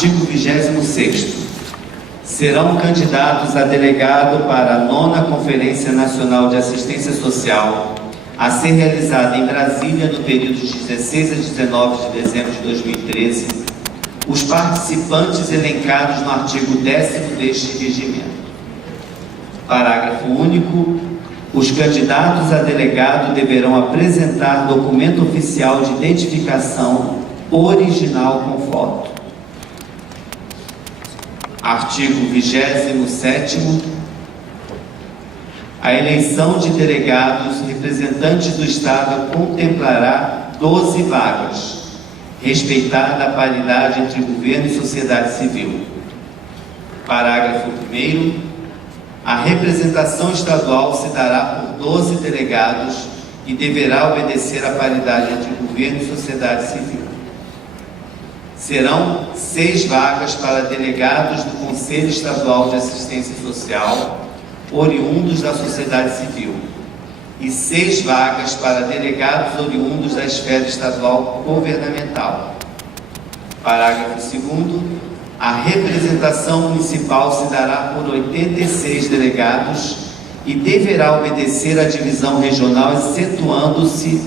Artigo 26º. Serão candidatos a delegado para a 9ª Conferência Nacional de Assistência Social, a ser realizada em Brasília no período de 16 a 19 de dezembro de 2013, os participantes elencados no artigo 10º deste regimento. Parágrafo único. Os candidatos a delegado deverão apresentar documento oficial de identificação original com foto. Artigo 27º. A eleição de delegados representantes do Estado contemplará 12 vagas, respeitada a paridade entre governo e sociedade civil. Parágrafo 1º. A representação estadual se dará por 12 delegados e deverá obedecer à paridade entre governo e sociedade civil. Serão 6 vagas para delegados do Conselho Estadual de Assistência Social, oriundos da sociedade civil, e 6 vagas para delegados oriundos da esfera estadual governamental. Parágrafo 2º. A representação municipal se dará por 86 delegados e deverá obedecer à divisão regional, excetuando-se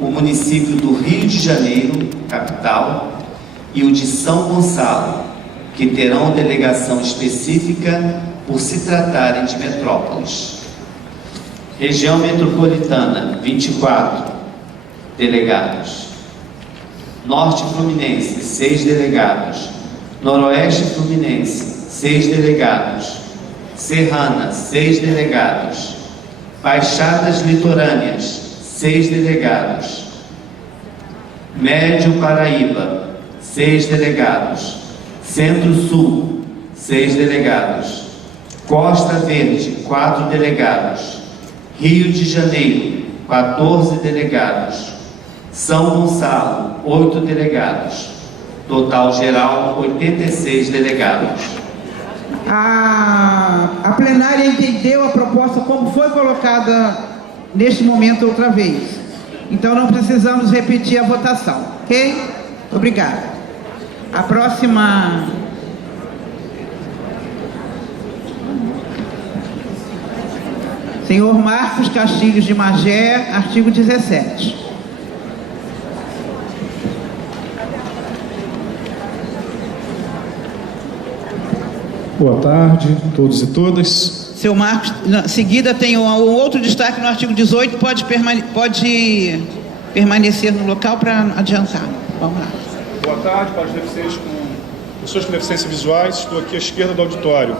o município do Rio de Janeiro, capital, e o de São Gonçalo, que terão delegação específica por se tratarem de metrópoles. Região metropolitana, 24 delegados. Norte Fluminense, 6 delegados. Noroeste Fluminense, 6 delegados. Serrana, 6 delegados. Baixadas Litorâneas, 6 delegados. Médio Paraíba, 6 delegados. Centro-Sul, 6 delegados. Costa Verde, 4 delegados. Rio de Janeiro, 14 delegados. São Gonçalo, 8 delegados. Total geral, 86 delegados. A plenária entendeu a proposta como foi colocada neste momento outra vez. Então não precisamos repetir a votação, ok? Obrigada. A próxima... Senhor Marcos Castilhos de Magé, artigo 17. Boa tarde a todos e todas. Seu Marcos, em seguida tem um outro destaque no artigo 18, pode permanecer no local para adiantar. Vamos lá. Boa tarde para os deficientes pessoas com deficiência visuais. Estou aqui à esquerda do auditório.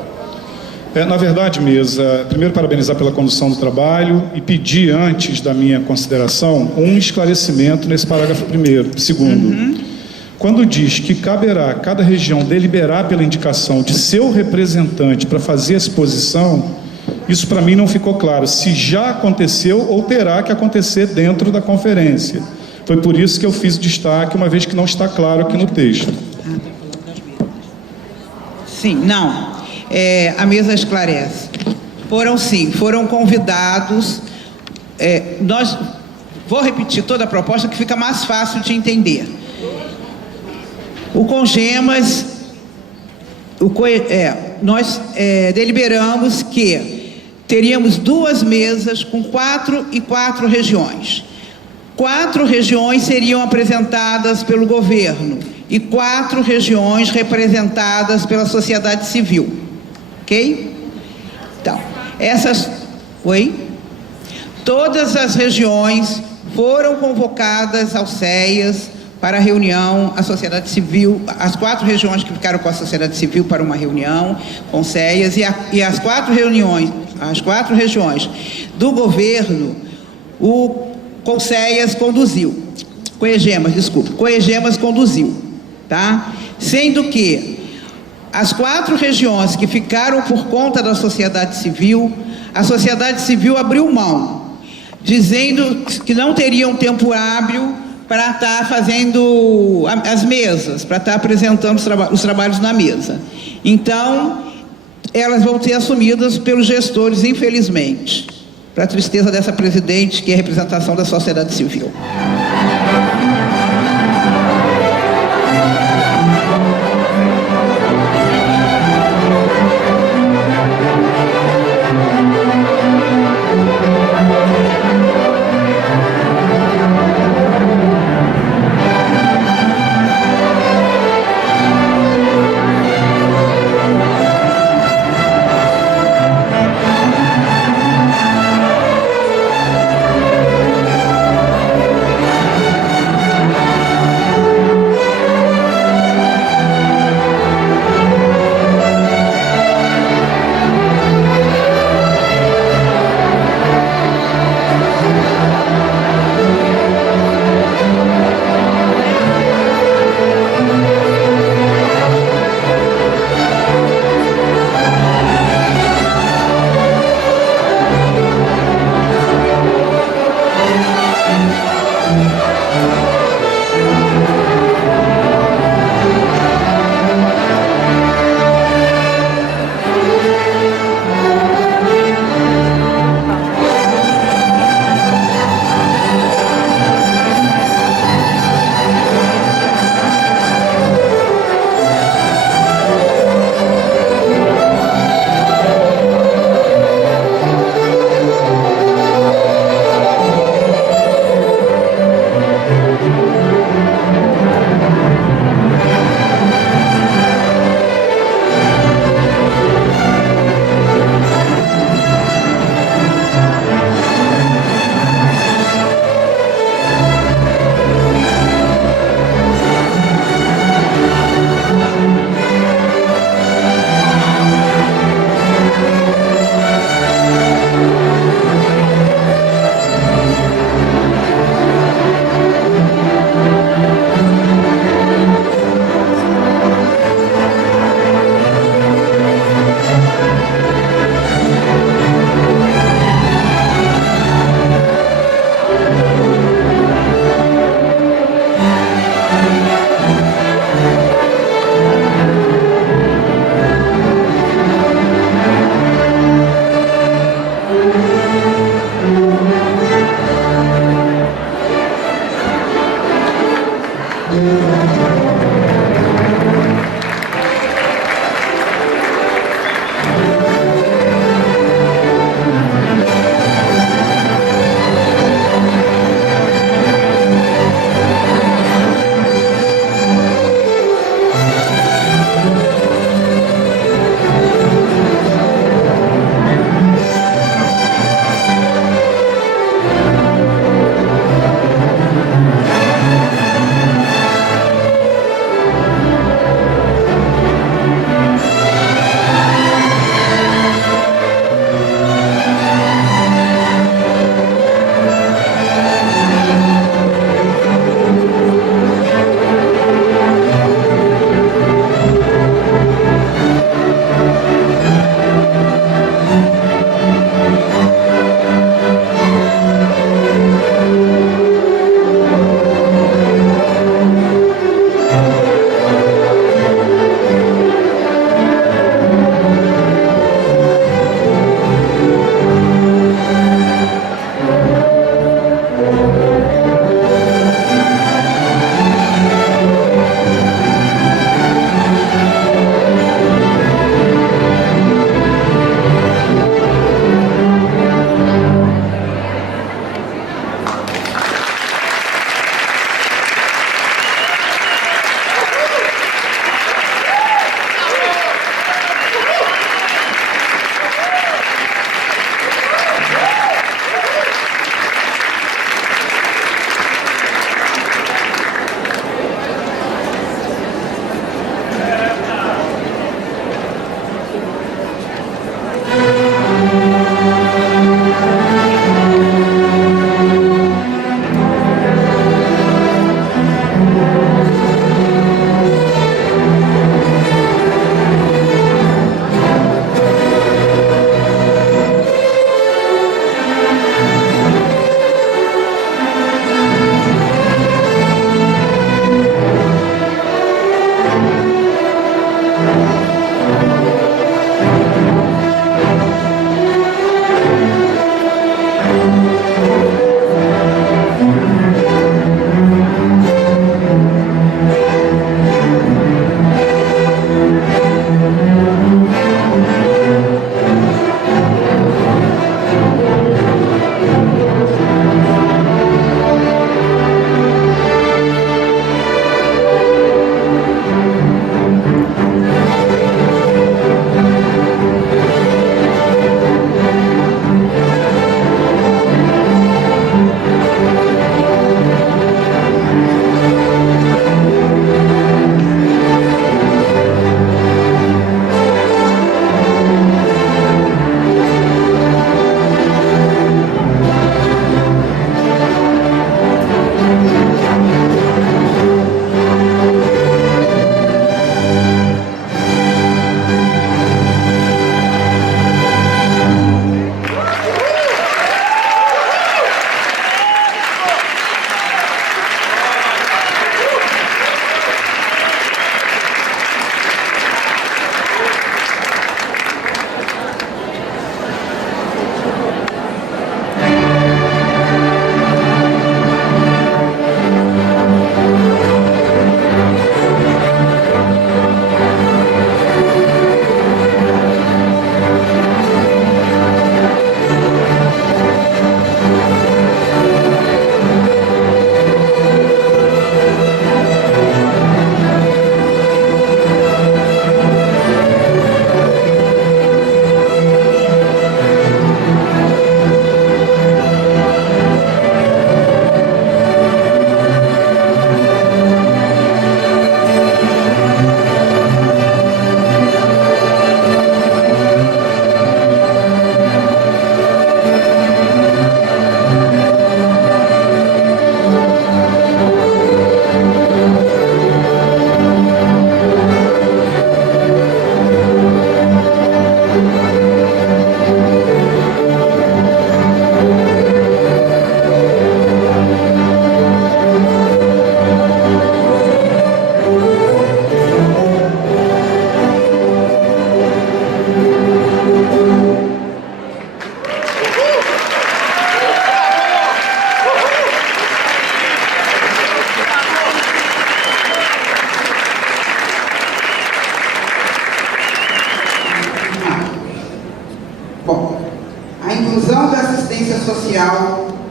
Na verdade, mesa, primeiro parabenizar pela condução do trabalho e pedir, antes da minha consideração, um esclarecimento nesse parágrafo segundo. Quando diz que caberá a cada região deliberar pela indicação de seu representante para fazer a exposição, isso para mim não ficou claro, se já aconteceu ou terá que acontecer dentro da conferência. Foi por isso que eu fiz o destaque, uma vez que não está claro aqui no texto. Sim, não. A mesa esclarece. Foram convidados. Vou repetir toda a proposta que fica mais fácil de entender. O Congemas, nós deliberamos que teríamos 2 mesas com 4 e 4 regiões. 4 regiões seriam apresentadas pelo governo e 4 regiões representadas pela sociedade civil. Ok? Então, todas as regiões foram convocadas aos CEAs para a reunião, a sociedade civil, as 4 regiões que ficaram com a sociedade civil para uma reunião com CEAs e as 4 regiões do governo, o CONSEAS conduziu, COEGEMAS conduziu, tá? Sendo que as 4 regiões que ficaram por conta da sociedade civil, a sociedade civil abriu mão, dizendo que não teriam tempo hábil para estar fazendo as mesas, para estar apresentando os trabalhos na mesa. Então, elas vão ser assumidas pelos gestores, infelizmente, para a tristeza dessa presidente, que é a representação da sociedade civil.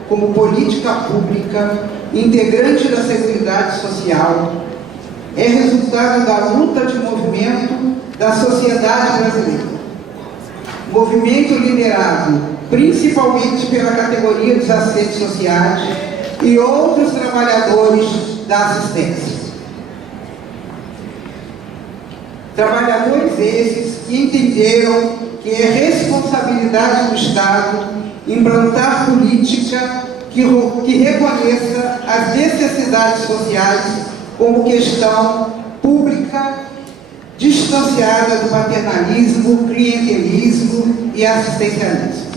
como política pública, integrante da Seguridade Social, é resultado da luta de movimento da sociedade brasileira. Movimento liderado principalmente pela categoria dos assistentes sociais e outros trabalhadores da assistência. Trabalhadores esses que entenderam que é responsabilidade do Estado implantar política que reconheça as necessidades sociais como questão pública, distanciada do paternalismo, clientelismo e assistencialismo.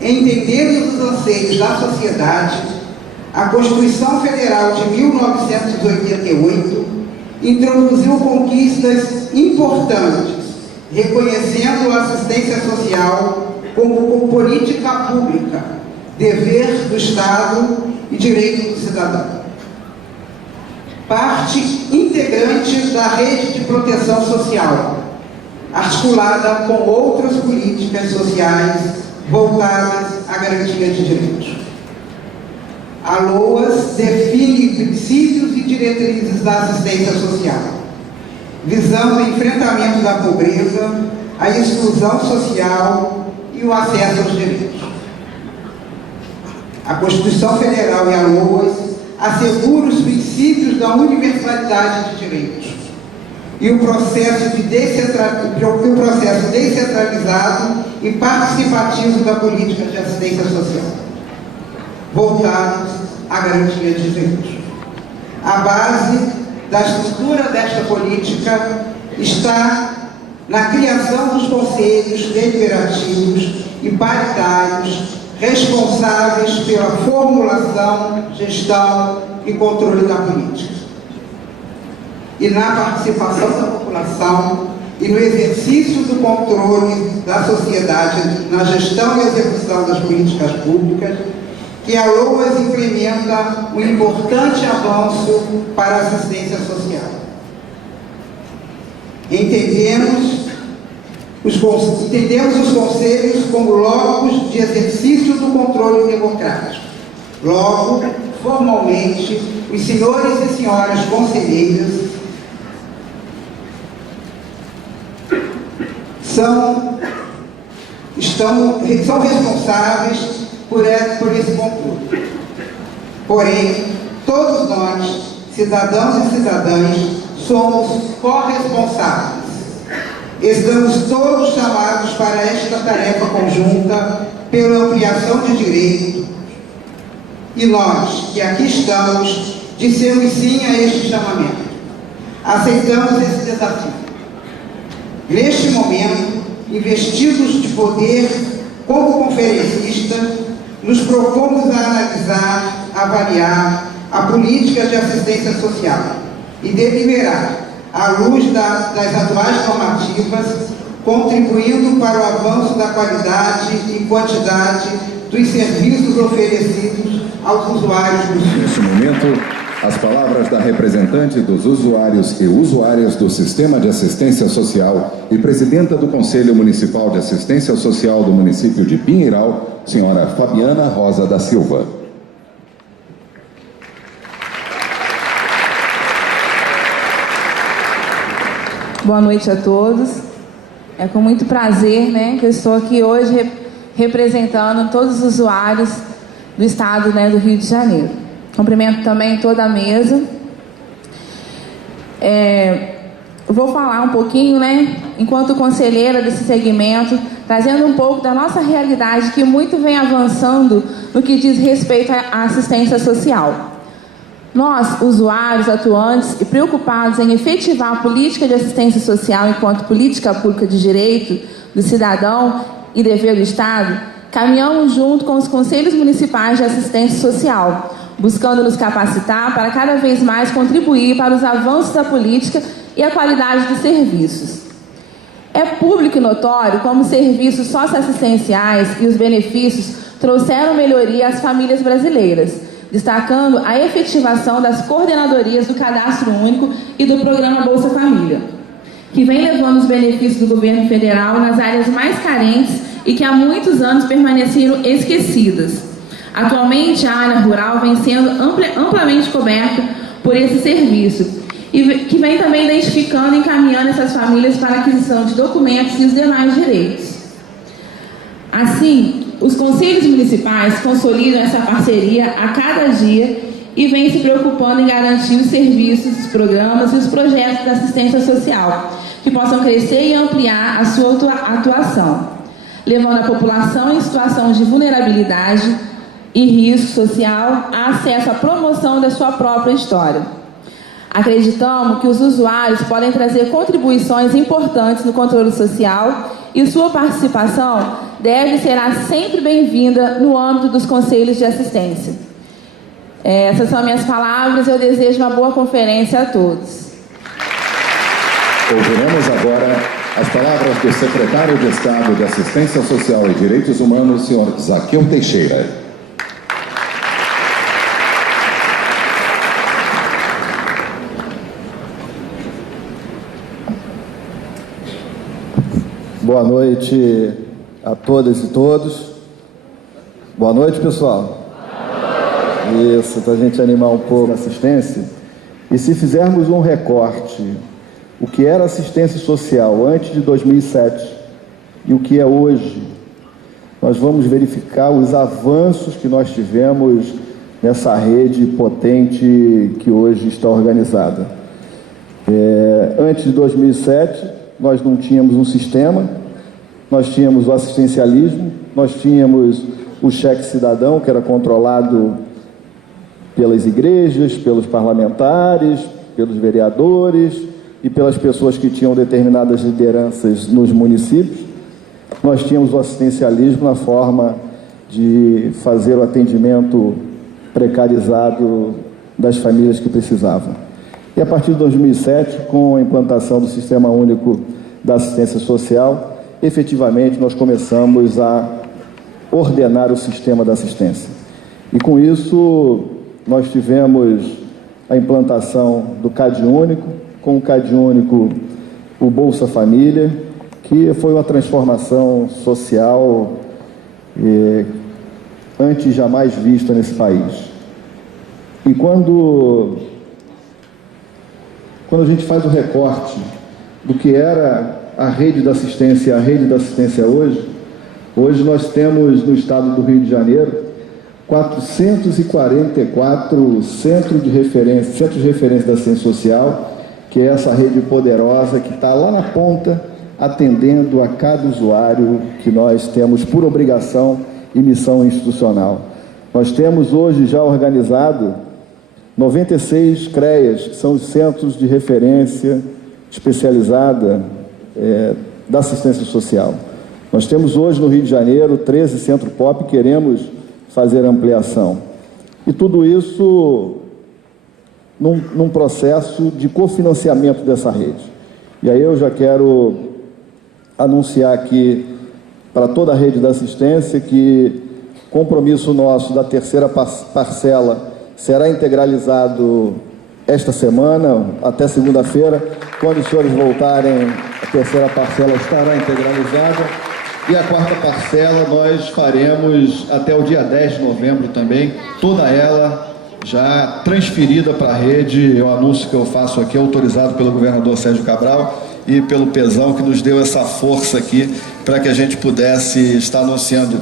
Entendendo os anseios da sociedade, a Constituição Federal de 1988 introduziu conquistas importantes, reconhecendo a assistência social como política pública, dever do Estado e direito do cidadão. Parte integrante da rede de proteção social, articulada com outras políticas sociais voltadas à garantia de direitos. A LOAS define princípios e diretrizes da assistência social, visando o enfrentamento da pobreza, a exclusão social e o acesso aos direitos. A Constituição Federal e a LOAS asseguram os princípios da universalidade de direitos e o processo descentralizado e participativo da política de assistência social, voltados à garantia de direitos. A base da estrutura desta política está na criação dos conselhos deliberativos e paritários responsáveis pela formulação, gestão e controle da política. E na participação da população e no exercício do controle da sociedade na gestão e execução das políticas públicas, que a LOAS implementa um importante avanço para a assistência social. Entendemos os conselhos como locos de exercício do controle democrático. Logo, formalmente, os senhores e senhoras conselheiras são responsáveis por esse controle. Porém, todos nós, cidadãos e cidadãs, somos corresponsáveis. Estamos todos chamados para esta tarefa conjunta pela ampliação de direitos e nós, que aqui estamos, dissemos sim a este chamamento. Aceitamos esse desafio. Neste momento, investidos de poder como conferencistas, nos propomos a analisar, avaliar a política de assistência social e deliberar, à luz das atuais normativas, contribuindo para o avanço da qualidade e quantidade dos serviços oferecidos aos usuários do SUS. Neste momento, as palavras da representante dos usuários e usuárias do Sistema de Assistência Social e presidenta do Conselho Municipal de Assistência Social do município de Pinheiral, senhora Fabiana Rosa da Silva. Boa noite a todos. É com muito prazer, que eu estou aqui hoje representando todos os usuários do estado, do Rio de Janeiro. Cumprimento também toda a mesa. Vou falar um pouquinho, enquanto conselheira desse segmento, trazendo um pouco da nossa realidade que muito vem avançando no que diz respeito à assistência social. Nós, usuários, atuantes e preocupados em efetivar a política de assistência social enquanto política pública de direito do cidadão e dever do Estado, caminhamos junto com os conselhos municipais de assistência social, buscando nos capacitar para cada vez mais contribuir para os avanços da política e a qualidade dos serviços. É público e notório como os serviços socioassistenciais e os benefícios trouxeram melhoria às famílias brasileiras, destacando a efetivação das coordenadorias do Cadastro Único e do Programa Bolsa Família. que vem levando os benefícios do governo federal nas áreas mais carentes e que há muitos anos permaneceram esquecidas. Atualmente, a área rural vem sendo amplamente coberta por esse serviço e que vem também identificando e encaminhando essas famílias para a aquisição de documentos e os demais direitos. Assim, os conselhos municipais consolidam essa parceria a cada dia e vêm se preocupando em garantir os serviços, os programas e os projetos da assistência social, que possam crescer e ampliar a sua atuação, levando a população em situação de vulnerabilidade e risco social a acesso à promoção da sua própria história. Acreditamos que os usuários podem trazer contribuições importantes no controle social e sua participação deve e será sempre bem-vinda no âmbito dos conselhos de assistência. Essas são minhas palavras, eu desejo uma boa conferência a todos. Ouviremos agora as palavras do secretário de Estado de Assistência Social e Direitos Humanos, senhor Zaqueu Teixeira. Boa noite a todas e todos. Boa noite, pessoal. Isso, para a gente animar um pouco a assistência. E se fizermos um recorte, o que era assistência social antes de 2007 e o que é hoje, nós vamos verificar os avanços que nós tivemos nessa rede potente que hoje está organizada. Antes de 2007, nós não tínhamos um sistema, nós tínhamos o assistencialismo, nós tínhamos o cheque cidadão, que era controlado pelas igrejas, pelos parlamentares, pelos vereadores e pelas pessoas que tinham determinadas lideranças nos municípios. Nós tínhamos o assistencialismo na forma de fazer o atendimento precarizado das famílias que precisavam. E a partir de 2007, com a implantação do Sistema Único da Assistência Social, efetivamente nós começamos a ordenar o sistema da assistência. E com isso, nós tivemos a implantação do CAD Único, com o CAD Único, o Bolsa Família, que foi uma transformação social antes jamais vista nesse país. E quando a gente faz o recorte do que era a rede da assistência, hoje nós temos no estado do Rio de Janeiro 444 centros de referência da assistência social, que é essa rede poderosa que está lá na ponta, atendendo a cada usuário que nós temos por obrigação e missão institucional. Nós temos hoje já organizado 96 CREAs, que são os Centros de Referência Especializada da Assistência Social. Nós temos hoje no Rio de Janeiro 13 Centro Pop, queremos fazer ampliação. E tudo isso num processo de cofinanciamento dessa rede. E aí eu já quero anunciar aqui para toda a rede da assistência que compromisso nosso da terceira parcela será integralizado esta semana, até segunda-feira. Quando os senhores voltarem, a terceira parcela estará integralizada. E a quarta parcela nós faremos até o dia 10 de novembro também, toda ela já transferida para a rede. O anúncio que eu faço aqui é autorizado pelo governador Sérgio Cabral e pelo Pezão, que nos deu essa força aqui para que a gente pudesse estar anunciando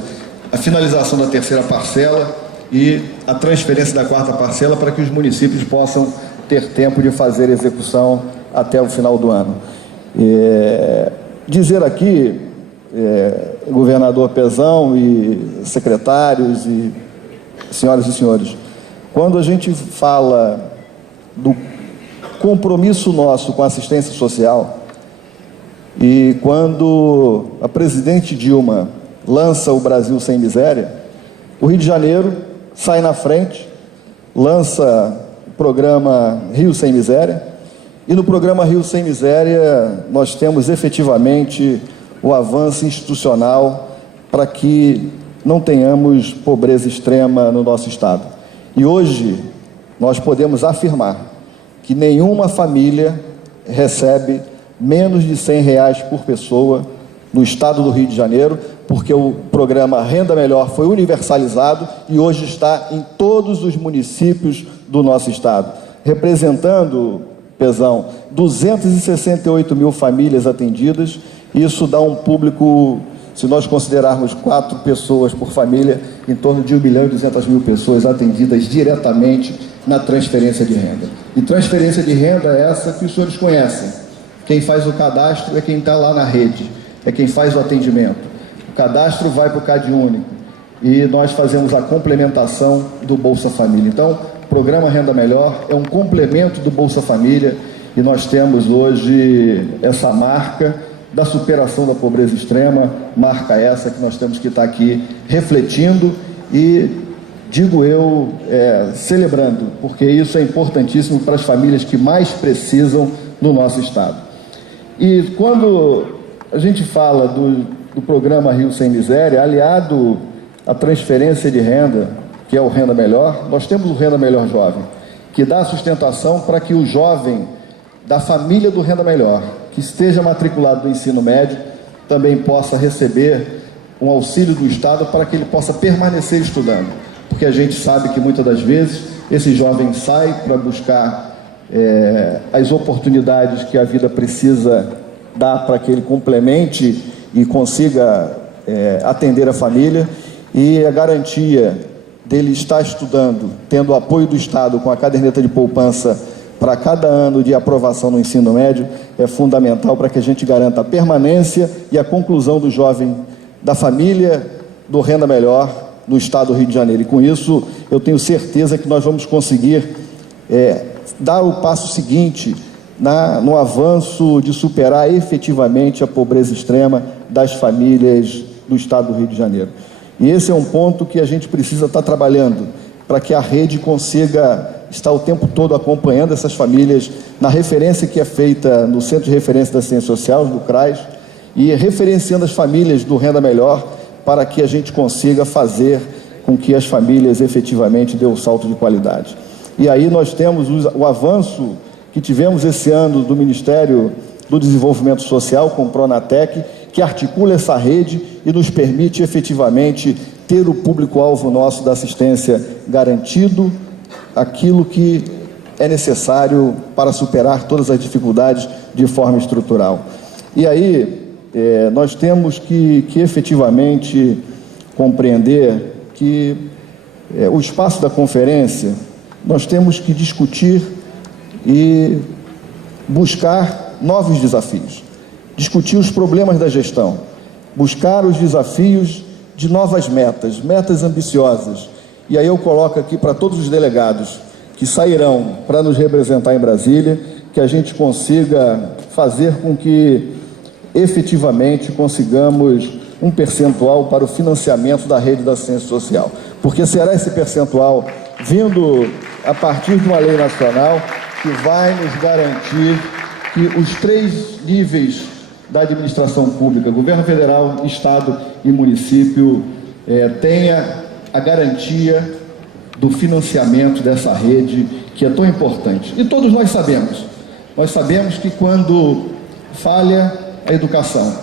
a finalização da terceira parcela e a transferência da quarta parcela para que os municípios possam ter tempo de fazer execução até o final do ano. Dizer aqui, governador Pezão e secretários e senhoras e senhores, quando a gente fala do compromisso nosso com a assistência social e quando a presidente Dilma lança o Brasil Sem Miséria, o Rio de Janeiro sai na frente, lança o programa Rio Sem Miséria, e no programa Rio Sem Miséria nós temos efetivamente o avanço institucional para que não tenhamos pobreza extrema no nosso estado. E hoje nós podemos afirmar que nenhuma família recebe menos de R$100 por pessoa no estado do Rio de Janeiro, porque o programa Renda Melhor foi universalizado e hoje está em todos os municípios do nosso estado, representando, Pezão, 268 mil famílias atendidas. Isso dá um público, se nós considerarmos 4 pessoas por família, em torno de 1.200.000 pessoas atendidas diretamente na transferência de renda. E transferência de renda é essa que os senhores conhecem. Quem faz o cadastro é quem está lá na rede, é quem faz o atendimento. O cadastro vai para o CadÚnico e nós fazemos a complementação do Bolsa Família. Então, o programa Renda Melhor é um complemento do Bolsa Família e nós temos hoje essa marca da superação da pobreza extrema, marca essa que nós temos que estar aqui refletindo e, digo eu, celebrando, porque isso é importantíssimo para as famílias que mais precisam no nosso estado. E quando a gente fala do programa Rio Sem Miséria, aliado à transferência de renda, que é o Renda Melhor, nós temos o Renda Melhor Jovem, que dá sustentação para que o jovem da família do Renda Melhor, que esteja matriculado no ensino médio, também possa receber um auxílio do Estado para que ele possa permanecer estudando. Porque a gente sabe que muitas das vezes esse jovem sai para buscar as oportunidades que a vida precisa dar para que ele complemente e consiga atender a família, e a garantia dele estar estudando, tendo o apoio do Estado com a caderneta de poupança para cada ano de aprovação no ensino médio, é fundamental para que a gente garanta a permanência e a conclusão do jovem da família do Renda Melhor no estado do Rio de Janeiro. E com isso eu tenho certeza que nós vamos conseguir dar o passo seguinte no avanço de superar efetivamente a pobreza extrema das famílias do estado do Rio de Janeiro. E esse é um ponto que a gente precisa estar trabalhando para que a rede consiga estar o tempo todo acompanhando essas famílias na referência que é feita no Centro de Referência da Assistência Social, do CRAS, e referenciando as famílias do Renda Melhor para que a gente consiga fazer com que as famílias efetivamente dêem um salto de qualidade. E aí nós temos o avanço que tivemos esse ano do Ministério do Desenvolvimento Social com o Pronatec, que articula essa rede e nos permite efetivamente ter o público-alvo nosso da assistência garantido, aquilo que é necessário para superar todas as dificuldades de forma estrutural. E aí nós temos que efetivamente compreender que o espaço da conferência nós temos que discutir e buscar novos desafios, discutir os problemas da gestão, buscar os desafios de novas metas ambiciosas. E aí eu coloco aqui para todos os delegados que sairão para nos representar em Brasília, que a gente consiga fazer com que efetivamente consigamos um percentual para o financiamento da rede da assistência social, porque será esse percentual vindo a partir de uma lei nacional que vai nos garantir que os 3 níveis da administração pública, governo federal, estado e município, tenha a garantia do financiamento dessa rede que é tão importante. E todos nós sabemos que quando falha a educação,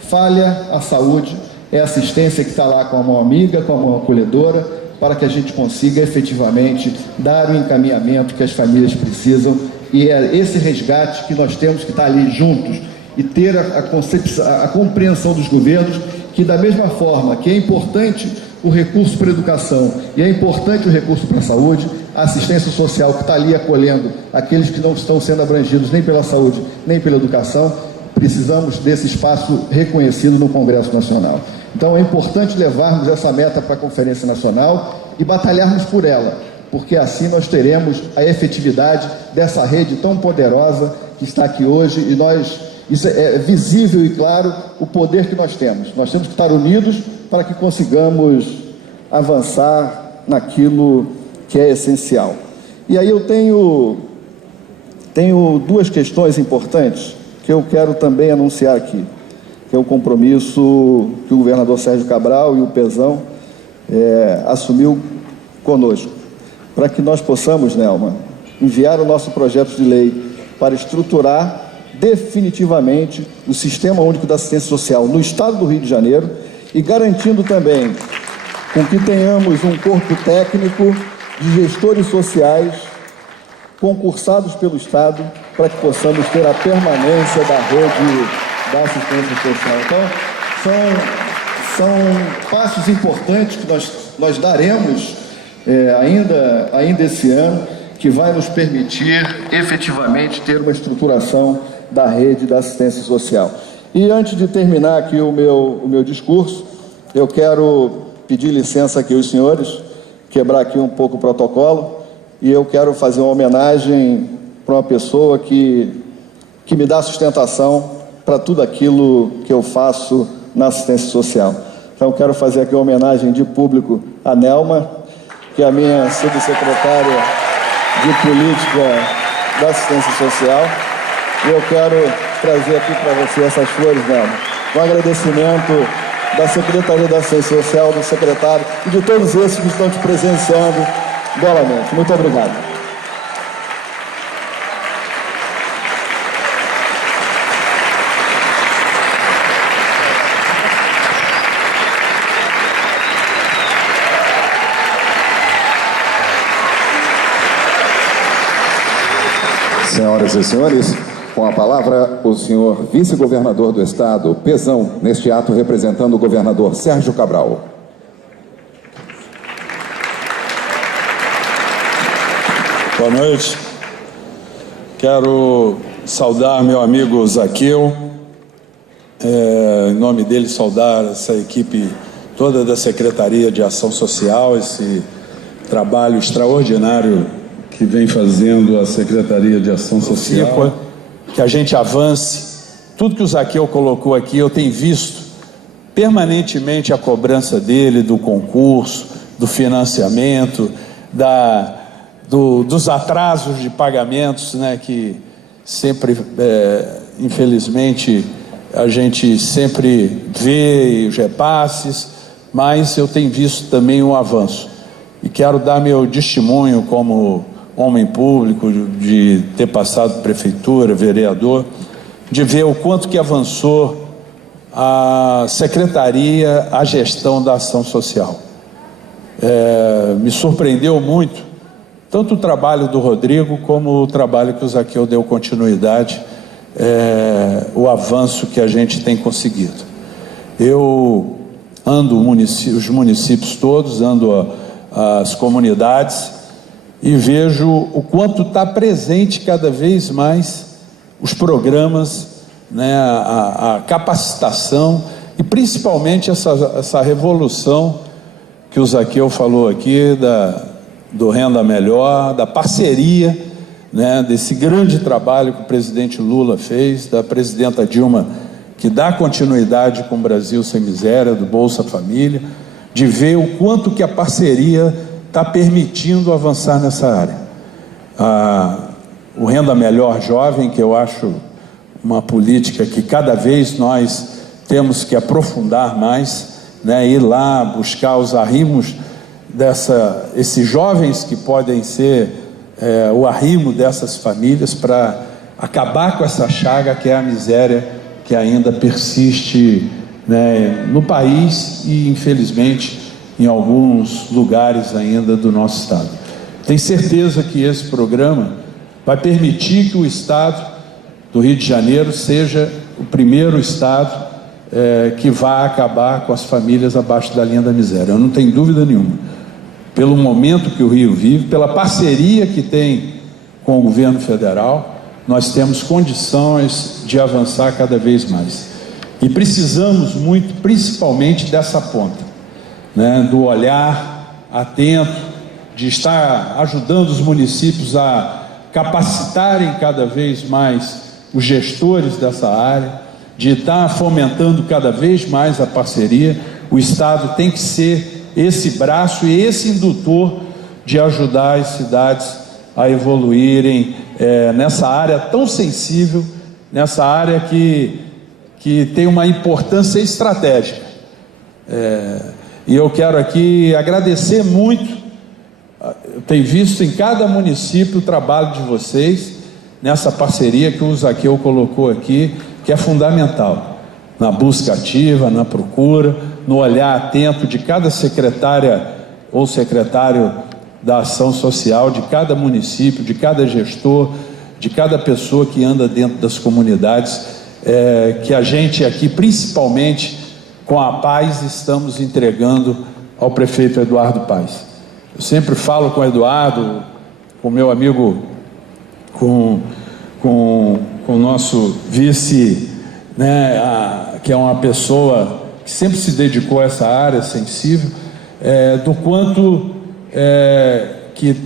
falha a saúde, é a assistência que está lá com a mão amiga, com a mão acolhedora, para que a gente consiga efetivamente dar o encaminhamento que as famílias precisam, e é esse resgate que nós temos que estar ali juntos e ter a compreensão dos governos que, da mesma forma que é importante o recurso para a educação e é importante o recurso para a saúde, a assistência social que está ali acolhendo aqueles que não estão sendo abrangidos nem pela saúde nem pela educação, precisamos desse espaço reconhecido no Congresso Nacional. Então é importante levarmos essa meta para a Conferência Nacional e batalharmos por ela, porque assim nós teremos a efetividade dessa rede tão poderosa que está aqui hoje, e isso é visível e claro o poder que nós temos. Nós temos que estar unidos para que consigamos avançar naquilo que é essencial. E aí eu tenho 2 questões importantes que eu quero também anunciar aqui, que é o compromisso que o governador Sérgio Cabral e o Pezão assumiu conosco, para que nós possamos, Nelma, enviar o nosso projeto de lei para estruturar definitivamente o Sistema Único da Assistência Social no Estado do Rio de Janeiro e garantindo também com que tenhamos um corpo técnico de gestores sociais concursados pelo Estado para que possamos ter a permanência da rede da assistência social. Então, são passos importantes que nós daremos ainda esse ano, que vai nos permitir efetivamente ter uma estruturação da rede da assistência social. E antes de terminar aqui o meu discurso, eu quero pedir licença aqui aos senhores, quebrar aqui um pouco o protocolo, e eu quero fazer uma homenagem para uma pessoa que me dá sustentação para tudo aquilo que eu faço na assistência social. Então, eu quero fazer aqui uma homenagem de público à Nelma, que é a minha subsecretária de Política da Assistência Social. E eu quero trazer aqui para você essas flores, Nelma. Um agradecimento da Secretaria da Assistência Social, do secretário e de todos esses que estão te presenciando belamente. Muito obrigado. Senhoras e senhores, com a palavra o senhor vice-governador do Estado, Pezão, neste ato representando o governador Sérgio Cabral. Boa noite. Quero saudar meu amigo Zaqueu, em nome dele saudar essa equipe toda da Secretaria de Ação Social, esse trabalho extraordinário que vem fazendo a Secretaria de Ação Social. Que a gente avance. Tudo que o Zaqueu colocou aqui, eu tenho visto permanentemente a cobrança dele do concurso, do financiamento, dos atrasos de pagamentos, né, que sempre, infelizmente, a gente sempre vê os repasses, mas eu tenho visto também um avanço. E quero dar meu testemunho como homem público, de ter passado prefeitura, vereador, de ver o quanto que avançou a secretaria, a gestão da ação social. Me surpreendeu muito, tanto o trabalho do Rodrigo, como o trabalho que o Zaqueu deu continuidade, o avanço que a gente tem conseguido. Eu ando os municípios todos, ando as comunidades, e vejo o quanto está presente cada vez mais os programas, né, a capacitação e principalmente essa revolução que o Zaqueu falou aqui, do Renda Melhor, da parceria, né, desse grande trabalho que o presidente Lula fez, da presidenta Dilma, que dá continuidade com o Brasil Sem Miséria, do Bolsa Família, de ver o quanto que a parceria está permitindo avançar nessa área. O Renda Melhor Jovem, que eu acho uma política que cada vez nós temos que aprofundar mais, né, ir lá buscar os arrimos esses jovens que podem ser o arrimo dessas famílias para acabar com essa chaga que é a miséria que ainda persiste, né, no país e infelizmente em alguns lugares ainda do nosso estado. Tenho certeza que esse programa vai permitir que o estado do Rio de Janeiro seja o primeiro estado que vai acabar com as famílias abaixo da linha da miséria. Eu não tenho dúvida nenhuma. Pelo momento que o Rio vive, pela parceria que tem com o governo federal, nós temos condições de avançar cada vez mais. E precisamos muito, principalmente dessa ponta, né, do olhar atento, de estar ajudando os municípios a capacitarem cada vez mais os gestores dessa área, de estar fomentando cada vez mais a parceria. O Estado tem que ser esse braço e esse indutor de ajudar as cidades a evoluírem nessa área tão sensível, nessa área que tem uma importância estratégica. E eu quero aqui agradecer muito. Eu tenho visto em cada município o trabalho de vocês, nessa parceria que o Zaqueu colocou aqui, que é fundamental, na busca ativa, na procura, no olhar atento de cada secretária ou secretário da ação social, de cada município, de cada gestor, de cada pessoa que anda dentro das comunidades, que a gente aqui, principalmente com a Paz, estamos entregando ao prefeito Eduardo Paes. Eu sempre falo com o Eduardo, com meu amigo, com o nosso vice, né, que é uma pessoa que sempre se dedicou a essa área sensível, do quanto que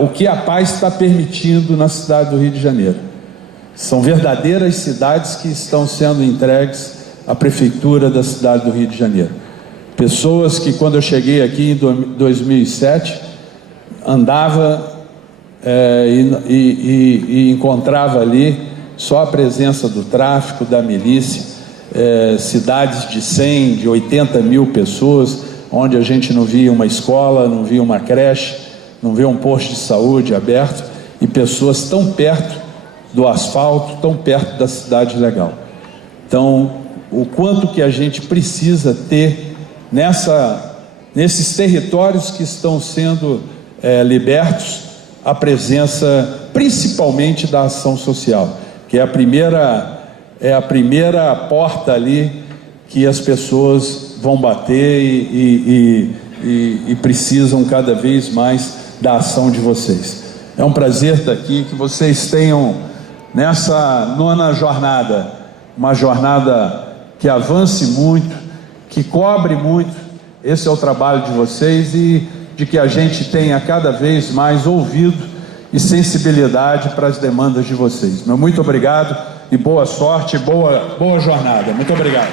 o que a Paz está permitindo na cidade do Rio de Janeiro. São verdadeiras cidades que estão sendo entregues à prefeitura da cidade do Rio de Janeiro. Pessoas que, quando eu cheguei aqui em 2007, andava e encontrava ali só a presença do tráfico, da milícia, cidades de 100, de 80 mil pessoas, onde a gente não via uma escola, não via uma creche, não via um posto de saúde aberto, e pessoas tão perto do asfalto, tão perto da cidade legal. Então, o quanto que a gente precisa ter nesses territórios que estão sendo libertos, a presença principalmente da ação social, que é a primeira porta ali que as pessoas vão bater e precisam cada vez mais da ação de vocês. É um prazer estar aqui, que vocês tenham nessa 9ª jornada, uma jornada que avance muito, que cobre muito. Esse é o trabalho de vocês, e de que a gente tenha cada vez mais ouvido e sensibilidade para as demandas de vocês. Meu muito obrigado e boa sorte, boa jornada. Muito obrigado.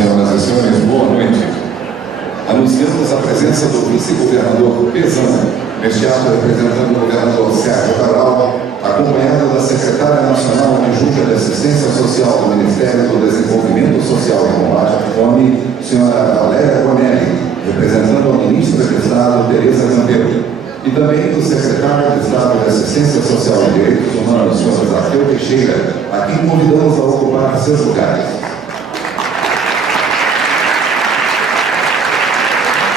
Senhoras e senhores, boa noite. Anunciamos a presença do vice-governador Pezan, neste ato representando o governador Sérgio Cabral, acompanhado da secretária nacional adjunta de assistência social do Ministério do Desenvolvimento Social e Combate à Fome, senhora Valéria Bonelli, representando a ministra de Estado, Tereza Campelo, e também do secretário de Estado de Assistência Social e Direitos Humanos, senhor Zaqueu Teixeira, a quem convidamos a ocupar seus lugares.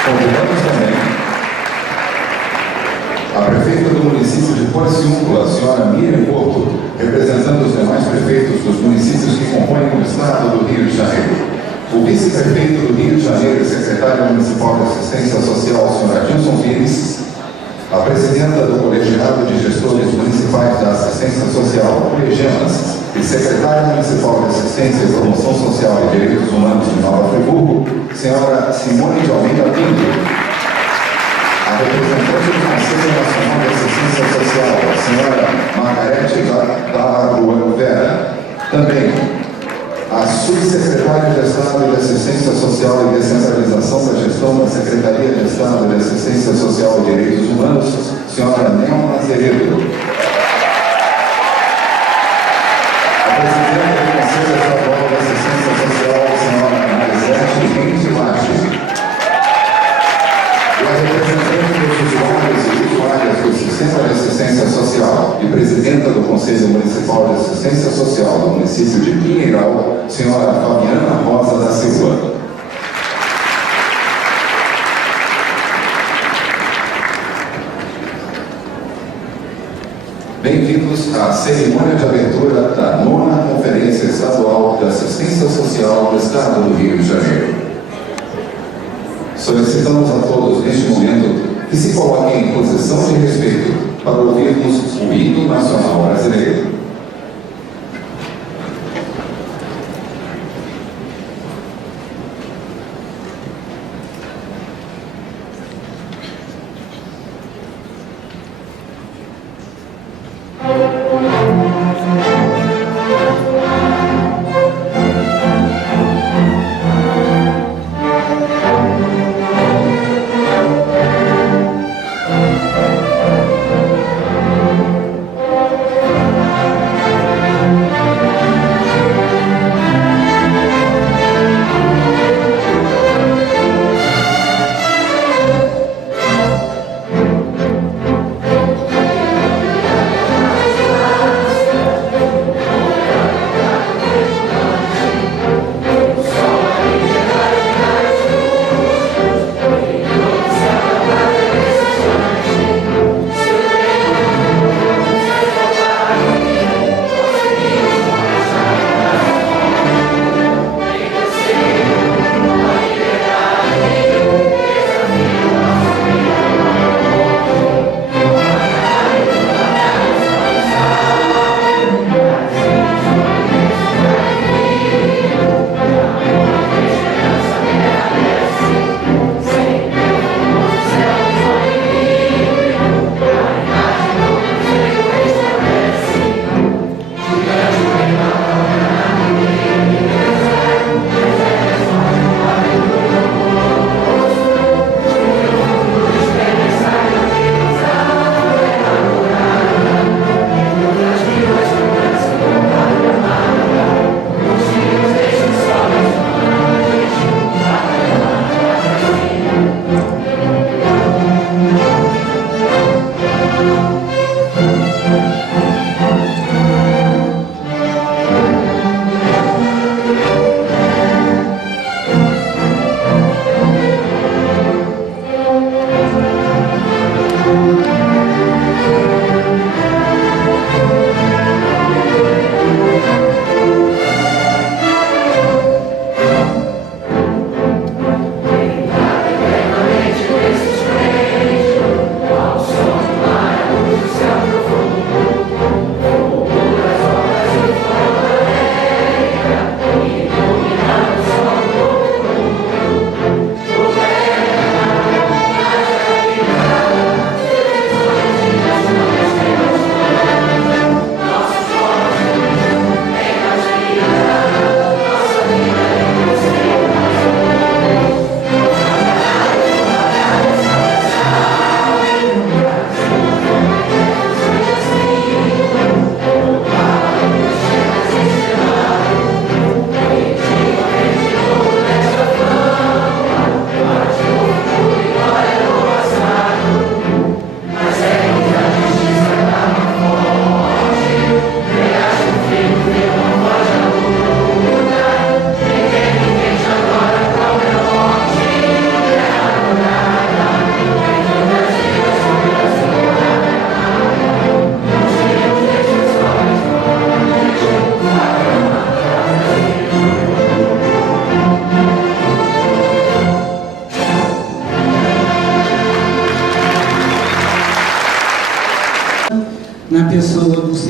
Convidamos também a prefeita do município de Porciúncula, a senhora Miriam Porto, representando os demais prefeitos dos municípios que compõem o estado do Rio de Janeiro. O vice-prefeito do Rio de Janeiro e secretário municipal de assistência social, a senhora Gilson Pires, a presidenta do Colegiado de Gestores Municipais da Assistência Social, Colegianas, e secretária municipal de Assistência e Promoção Social e Direitos Humanos de Nova Friburgo, senhora Simone de Almeida Pinto, a representante do Conselho Nacional de Assistência Social, a senhora Margarete Dalla Vera, também a subsecretária de Estado de Assistência Social e Descentralização da Gestão da Secretaria de Estado de Assistência Social e Direitos Humanos, senhora Nelma Azevedo, a presidente do Conselho Estadual de Assistência Social, senhora Marisete Rentilati, e a representante dos usuários e usuárias do Sistema de Assistência Social e presidenta do Conselho Municipal de Assistência Social do município de Pinheiral, senhora Fabiana Rosa da Silva. Bem-vindos à cerimônia de abertura da 9ª Conferência Estadual de Assistência Social do Estado do Rio de Janeiro. Solicitamos a todos, neste momento, que se coloquem em posição de respeito para ouvirmos o hino nacional brasileiro.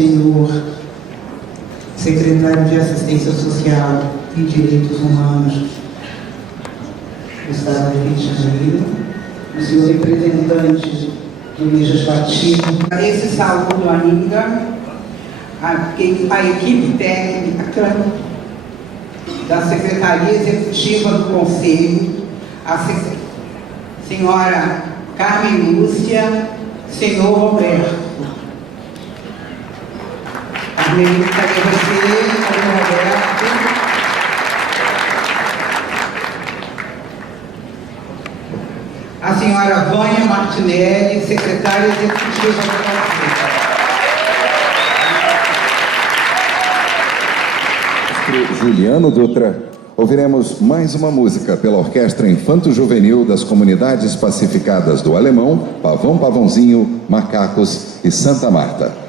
senhor secretário de Assistência Social e Direitos Humanos do Estado do Rio de Janeiro, o senhor representante do Legislativo, esse saúdo ainda a equipe técnica da Secretaria Executiva do Conselho, a senhora Carmen Lúcia, senhor Roberto. Carmen Lúcia, cadê você, senhor Roberto? A senhora Vânia Martinelli, secretária executiva do Conselho. Juliano Dutra, ouviremos mais uma música pela Orquestra Infanto-Juvenil das Comunidades Pacificadas do Alemão, Pavão Pavãozinho, Macacos e Santa Marta.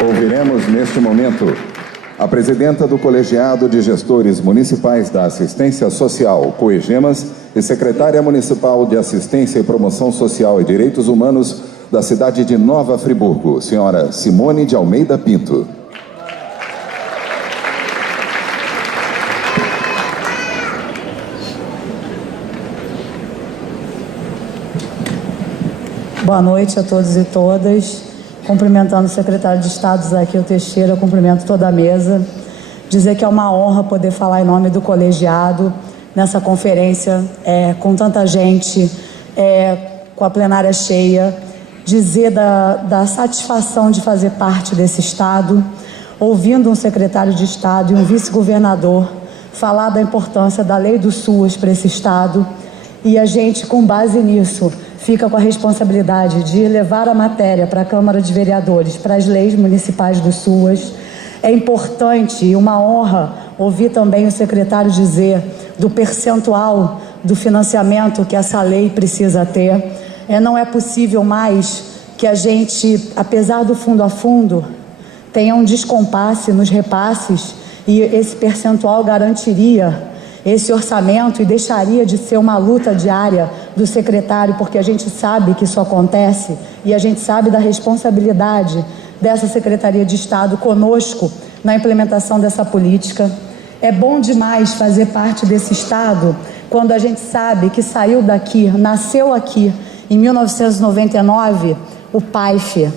Ouviremos neste momento a presidenta do Colegiado de Gestores Municipais da Assistência Social, COEGEMAS, e secretária municipal de Assistência e Promoção Social e Direitos Humanos da cidade de Nova Friburgo, senhora Simone de Almeida Pinto. Boa noite a todos e todas. Cumprimentando o secretário de Estado, Zaqueu Teixeira, cumprimento toda a mesa. Dizer que é uma honra poder falar em nome do colegiado nessa conferência, com tanta gente, com a plenária cheia. Dizer da satisfação de fazer parte desse Estado, ouvindo um secretário de Estado e um vice-governador falar da importância da lei do SUAS para esse Estado. E a gente, com base nisso, fica com a responsabilidade de levar a matéria para a Câmara de Vereadores, para as leis municipais do SUAS. É importante e uma honra ouvir também o secretário dizer do percentual do financiamento que essa lei precisa ter. Não é possível mais que a gente, apesar do fundo a fundo, tenha um descompasse nos repasses, e esse percentual garantiria esse orçamento e deixaria de ser uma luta diária do secretário, porque a gente sabe que isso acontece e a gente sabe da responsabilidade dessa Secretaria de Estado conosco na implementação dessa política. É bom demais fazer parte desse Estado quando a gente sabe que saiu daqui, nasceu aqui em 1999, o PAIF,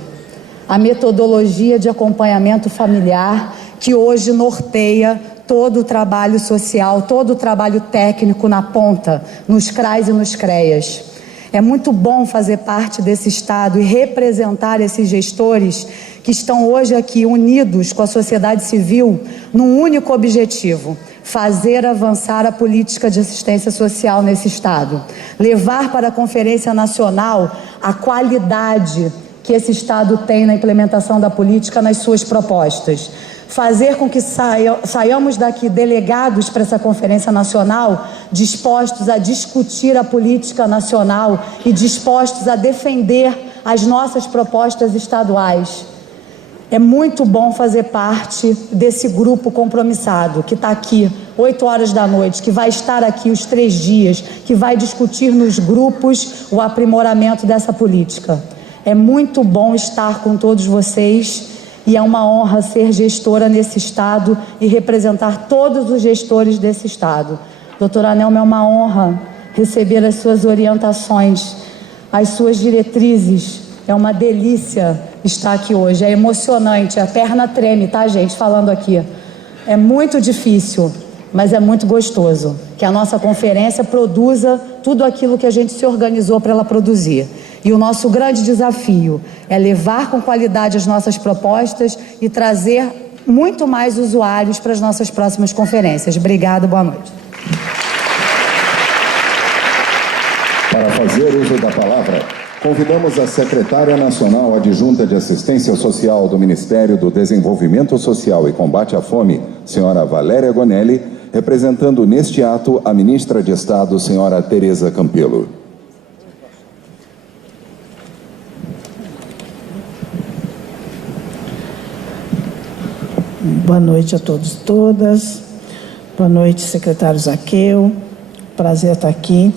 a metodologia de acompanhamento familiar, que hoje norteia todo o trabalho social, todo o trabalho técnico na ponta, nos CRAs e nos CREAs. É muito bom fazer parte desse Estado e representar esses gestores que estão hoje aqui unidos com a sociedade civil num único objetivo: fazer avançar a política de assistência social nesse Estado, levar para a Conferência Nacional a qualidade que esse Estado tem na implementação da política nas suas propostas, fazer com que saiamos daqui delegados para essa Conferência Nacional dispostos a discutir a política nacional e dispostos a defender as nossas propostas estaduais. É muito bom fazer parte desse grupo compromissado, que está aqui 8 horas da noite, que vai estar aqui os 3 dias, que vai discutir nos grupos o aprimoramento dessa política. É muito bom estar com todos vocês e é uma honra ser gestora nesse Estado e representar todos os gestores desse Estado. Doutora Nelma, é uma honra receber as suas orientações, as suas diretrizes. É uma delícia estar aqui hoje, é emocionante, a perna treme, tá, gente, falando aqui. É muito difícil, mas é muito gostoso que a nossa conferência produza tudo aquilo que a gente se organizou para ela produzir. E o nosso grande desafio é levar com qualidade as nossas propostas e trazer muito mais usuários para as nossas próximas conferências. Obrigada, boa noite. Para fazer uso da palavra, convidamos a Secretária Nacional Adjunta de Assistência Social do Ministério do Desenvolvimento Social e Combate à Fome, senhora Valéria Gonelli, representando neste ato a Ministra de Estado, senhora Tereza Campelo. Boa noite a todos e todas. Boa noite, secretário Zaqueu. Prazer estar aqui.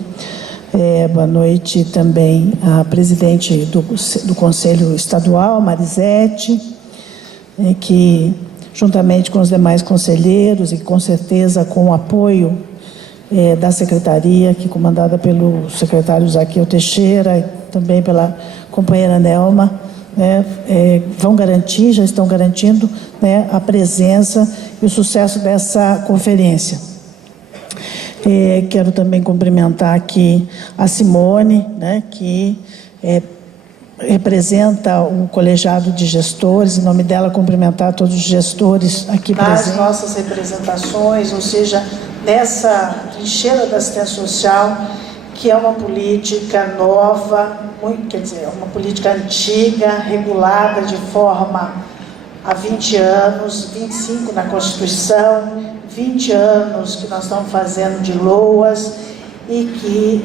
Boa noite também à presidente do Conselho Estadual, Marisete, que, juntamente com os demais conselheiros e, com certeza, com o apoio da secretaria, que comandada pelo secretário Zaqueu Teixeira e também pela companheira Nelma, já estão garantindo, a presença e o sucesso dessa conferência. Quero também cumprimentar aqui a Simone, que representa o colegiado de gestores, em nome dela cumprimentar todos os gestores aqui presentes. Nas nossas representações, ou seja, nessa trincheira da assistência social, que é uma política nova, uma política antiga, regulada de forma há 20 anos, 25 na Constituição, 20 anos que nós estamos fazendo de LOAS e que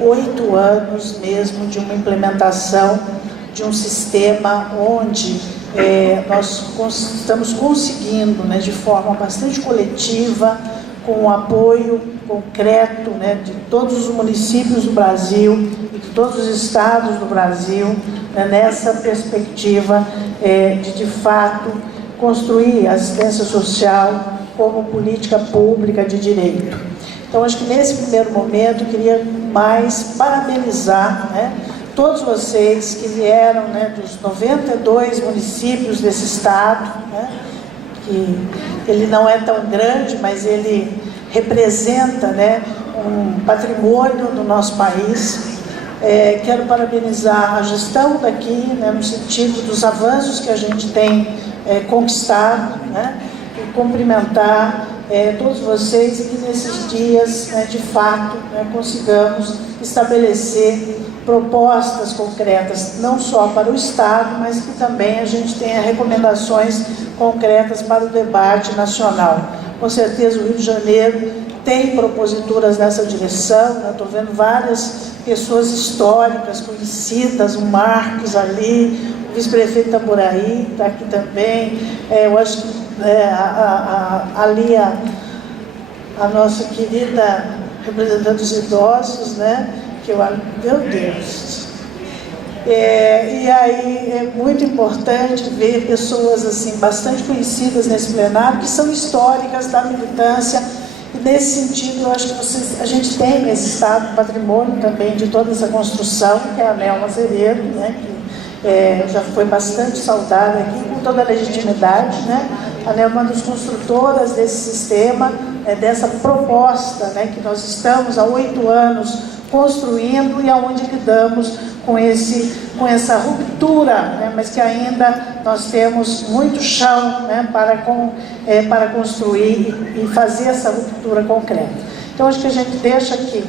8 anos mesmo de uma implementação de um sistema onde nós estamos conseguindo, de forma bastante coletiva, com o apoio concreto de todos os municípios do Brasil e de todos os estados do Brasil, nessa perspectiva de fato, construir a assistência social como política pública de direito. Então, acho que nesse primeiro momento, eu queria mais parabenizar todos vocês que vieram dos 92 municípios desse estado, que ele não é tão grande, mas ele representa um patrimônio do nosso país. Quero parabenizar a gestão daqui, no sentido dos avanços que a gente tem conquistado, e cumprimentar todos vocês e que nesses dias, de fato, consigamos estabelecer propostas concretas, não só para o Estado, mas que também a gente tenha recomendações concretas para o debate nacional. Com certeza o Rio de Janeiro tem proposituras nessa direção, estou vendo várias pessoas históricas conhecidas, o Marques ali, o vice-prefeito Tamboraí está aqui também, eu acho que ali a nossa querida representante dos idosos, que eu, meu Deus. E aí é muito importante ver pessoas assim bastante conhecidas nesse plenário, que são históricas da militância, e nesse sentido eu acho que a gente tem nesse estado patrimônio também de toda essa construção, que é a Nelma Azeredo, que já foi bastante saudada aqui, com toda a legitimidade, A Nelma é uma das construtoras desse sistema, dessa proposta, que nós estamos há 8 anos construindo e aonde lidamos com essa ruptura, né, mas que ainda nós temos muito chão, né, para construir e fazer essa ruptura concreta. Então, acho que a gente deixa aqui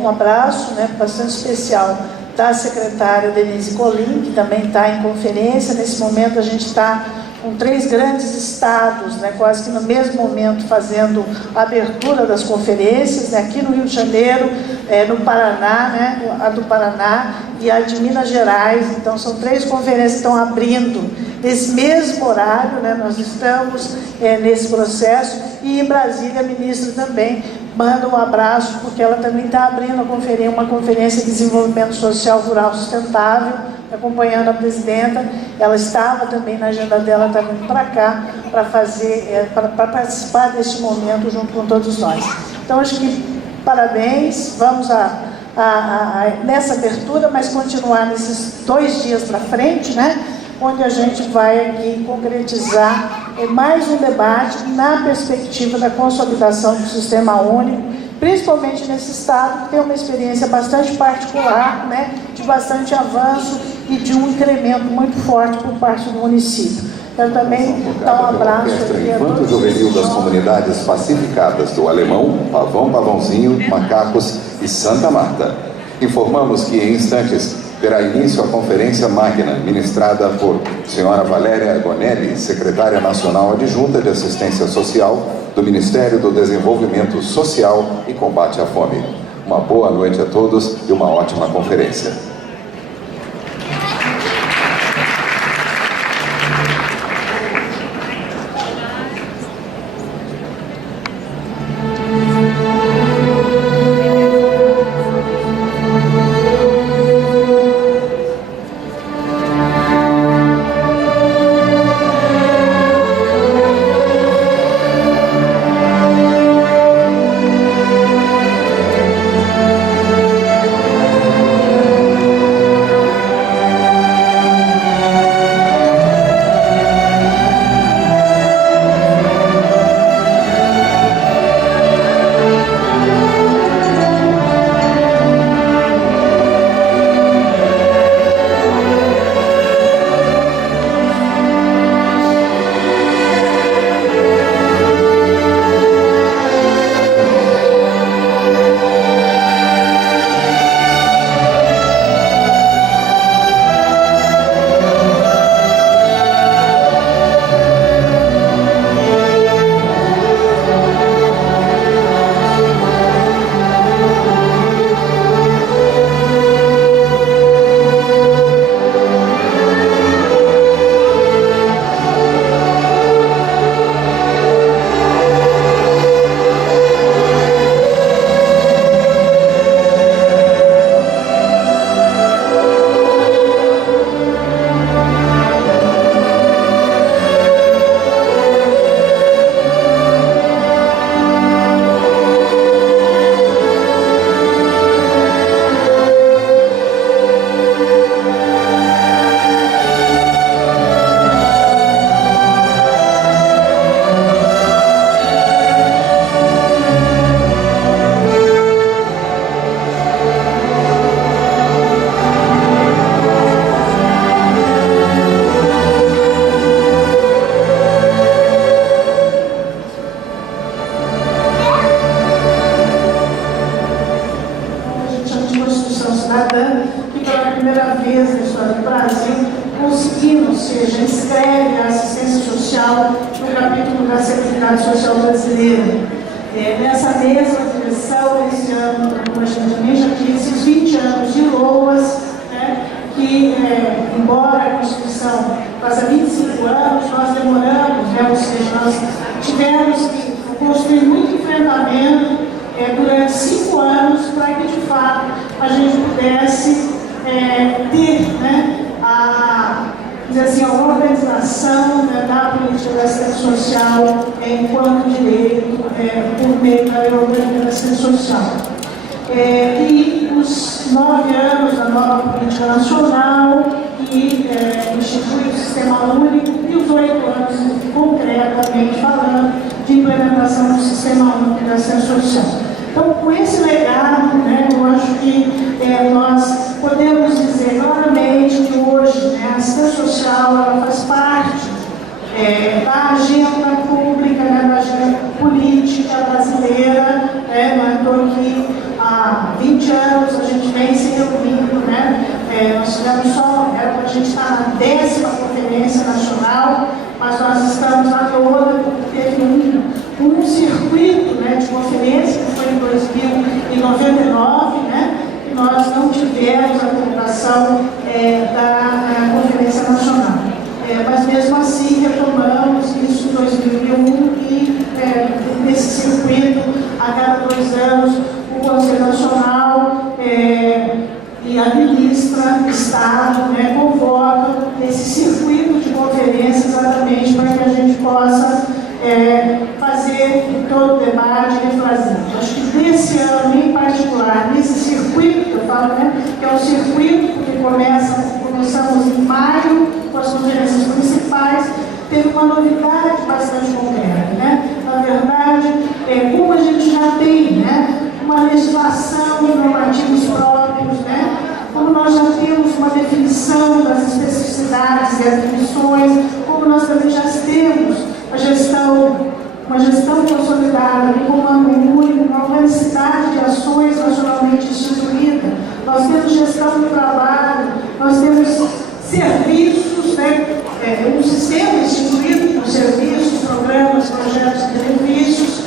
um abraço, né, bastante especial da secretária Denise Colim, que também está em conferência. Nesse momento a gente está com 3 grandes estados, né, quase que no mesmo momento fazendo a abertura das conferências, né, aqui no Rio de Janeiro, no Paraná, né, a do Paraná e a de Minas Gerais. Então são 3 conferências que estão abrindo nesse mesmo horário, né, nós estamos nesse processo. E em Brasília a ministra também manda um abraço, porque ela também está abrindo uma conferência de desenvolvimento social rural sustentável, acompanhando a presidenta. Ela estava também na agenda dela, está vindo para cá para fazer, para participar deste momento junto com todos nós. Então, acho que parabéns, vamos nessa abertura, mas continuar nesses 2 dias para frente, né? Onde a gente vai aqui concretizar mais um debate na perspectiva da consolidação do Sistema Único, principalmente nesse estado que tem uma experiência bastante particular, né, de bastante avanço e de um incremento muito forte por parte do município. Quero também dar um abraço aqui a todos. Juvenil das comunidades pacificadas do Alemão, Pavão, Pavãozinho, Macacos e Santa Marta. Informamos que em instantes terá início a Conferência Magna, ministrada por senhora Valéria Gonelli, secretária nacional adjunta de Assistência Social do Ministério do Desenvolvimento Social e Combate à Fome. Uma boa noite a todos e uma ótima conferência. Nessa mesma direção, esse ano, como a gente também já disse, os 20 anos de LOAS, né, que, embora a Constituição faça 25 anos, nós demoramos, né, ou seja, nós tivemos que construir muito enfrentamento durante 5 anos para que, de fato, a gente pudesse ter, né, a organização, né, da política da assistência social enquanto direito por meio da Europeia da Assistência Social. E os 9 anos da nova política nacional que institui o Sistema Único e os 8 anos, concretamente falando, de implementação do Sistema Único da Assistência Social. Então, com esse legado, né, eu acho que nós podemos dizer claramente que hoje, né, a assistência social ela faz parte da agenda pública, né, da agenda política brasileira, né, não é à toa que há 20 anos a gente vem se reunindo, né, nós tivemos só, a gente está na 10ª Conferência Nacional, mas nós estamos na outra, teve um circuito, né, de conferência, que foi em 2099, né, e nós não tivemos a convocação da Conferência Nacional. Mas mesmo assim retomamos isso em 2001 e nesse circuito, a cada 2 anos, o Conselho Nacional e a ministra do Estado, né, convoca esse circuito de conferências exatamente para que a gente possa fazer todo o debate e fazer. Acho que nesse ano em particular, nesse circuito que eu falo, né, que é um circuito que começamos em maio com as conferências municipais, teve uma novidade bastante concreta, né? Na verdade, como a gente já tem, né, uma legislação e normativos próprios, né? Como nós já temos uma definição das especificidades e atribuições, como nós também já temos uma gestão consolidada, um comando único, uma organicidade de ações nacionalmente instituída, nós temos gestão do trabalho, nós temos serviços, né, um sistema instituído com serviços, programas, projetos e benefícios,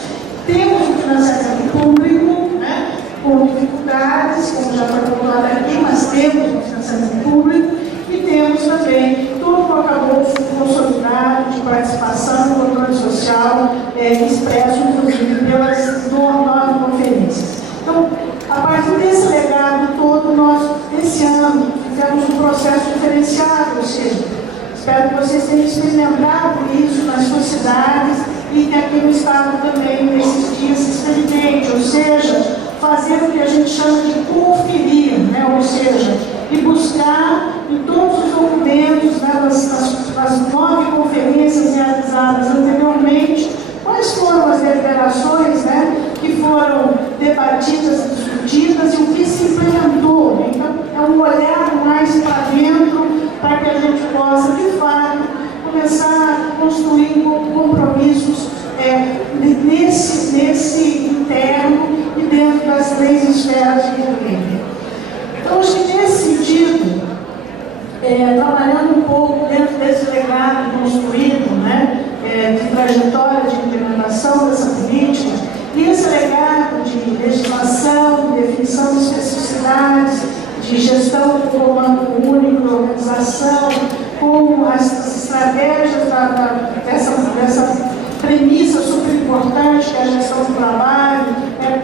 temos um financiamento público, né, com dificuldades, como já foi colocado aqui, mas temos um financiamento público e temos também todo o arcabouço consolidado de participação no controle social, expresso, inclusive, pelas 9 conferências. Então, a partir desse legado todo, nós, esse ano, fizemos um processo diferenciado, ou seja, espero que vocês tenham experimentado isso nas suas cidades e que aqui no Estado também, nesses dias, se experimente, ou seja, fazer o que a gente chama de conferir, né? Ou seja, e buscar em todos os documentos, né, das 9 conferências realizadas anteriormente, quais foram as deliberações, né, que foram debatidas e discutidas e o que se implementou. Então, é um olhar mais para dentro, para que a gente possa, de fato, começar a construir compromissos nesse interno e dentro das 3 esferas de governo. Então, acho que nesse sentido, trabalhando um pouco dentro desse legado construído, né, de trajetória de implementação dessa política, e esse legado de legislação, de definição de especificidades, de gestão do comando único, de organização, com as estratégias dessa premissa super importante que é a gestão do trabalho,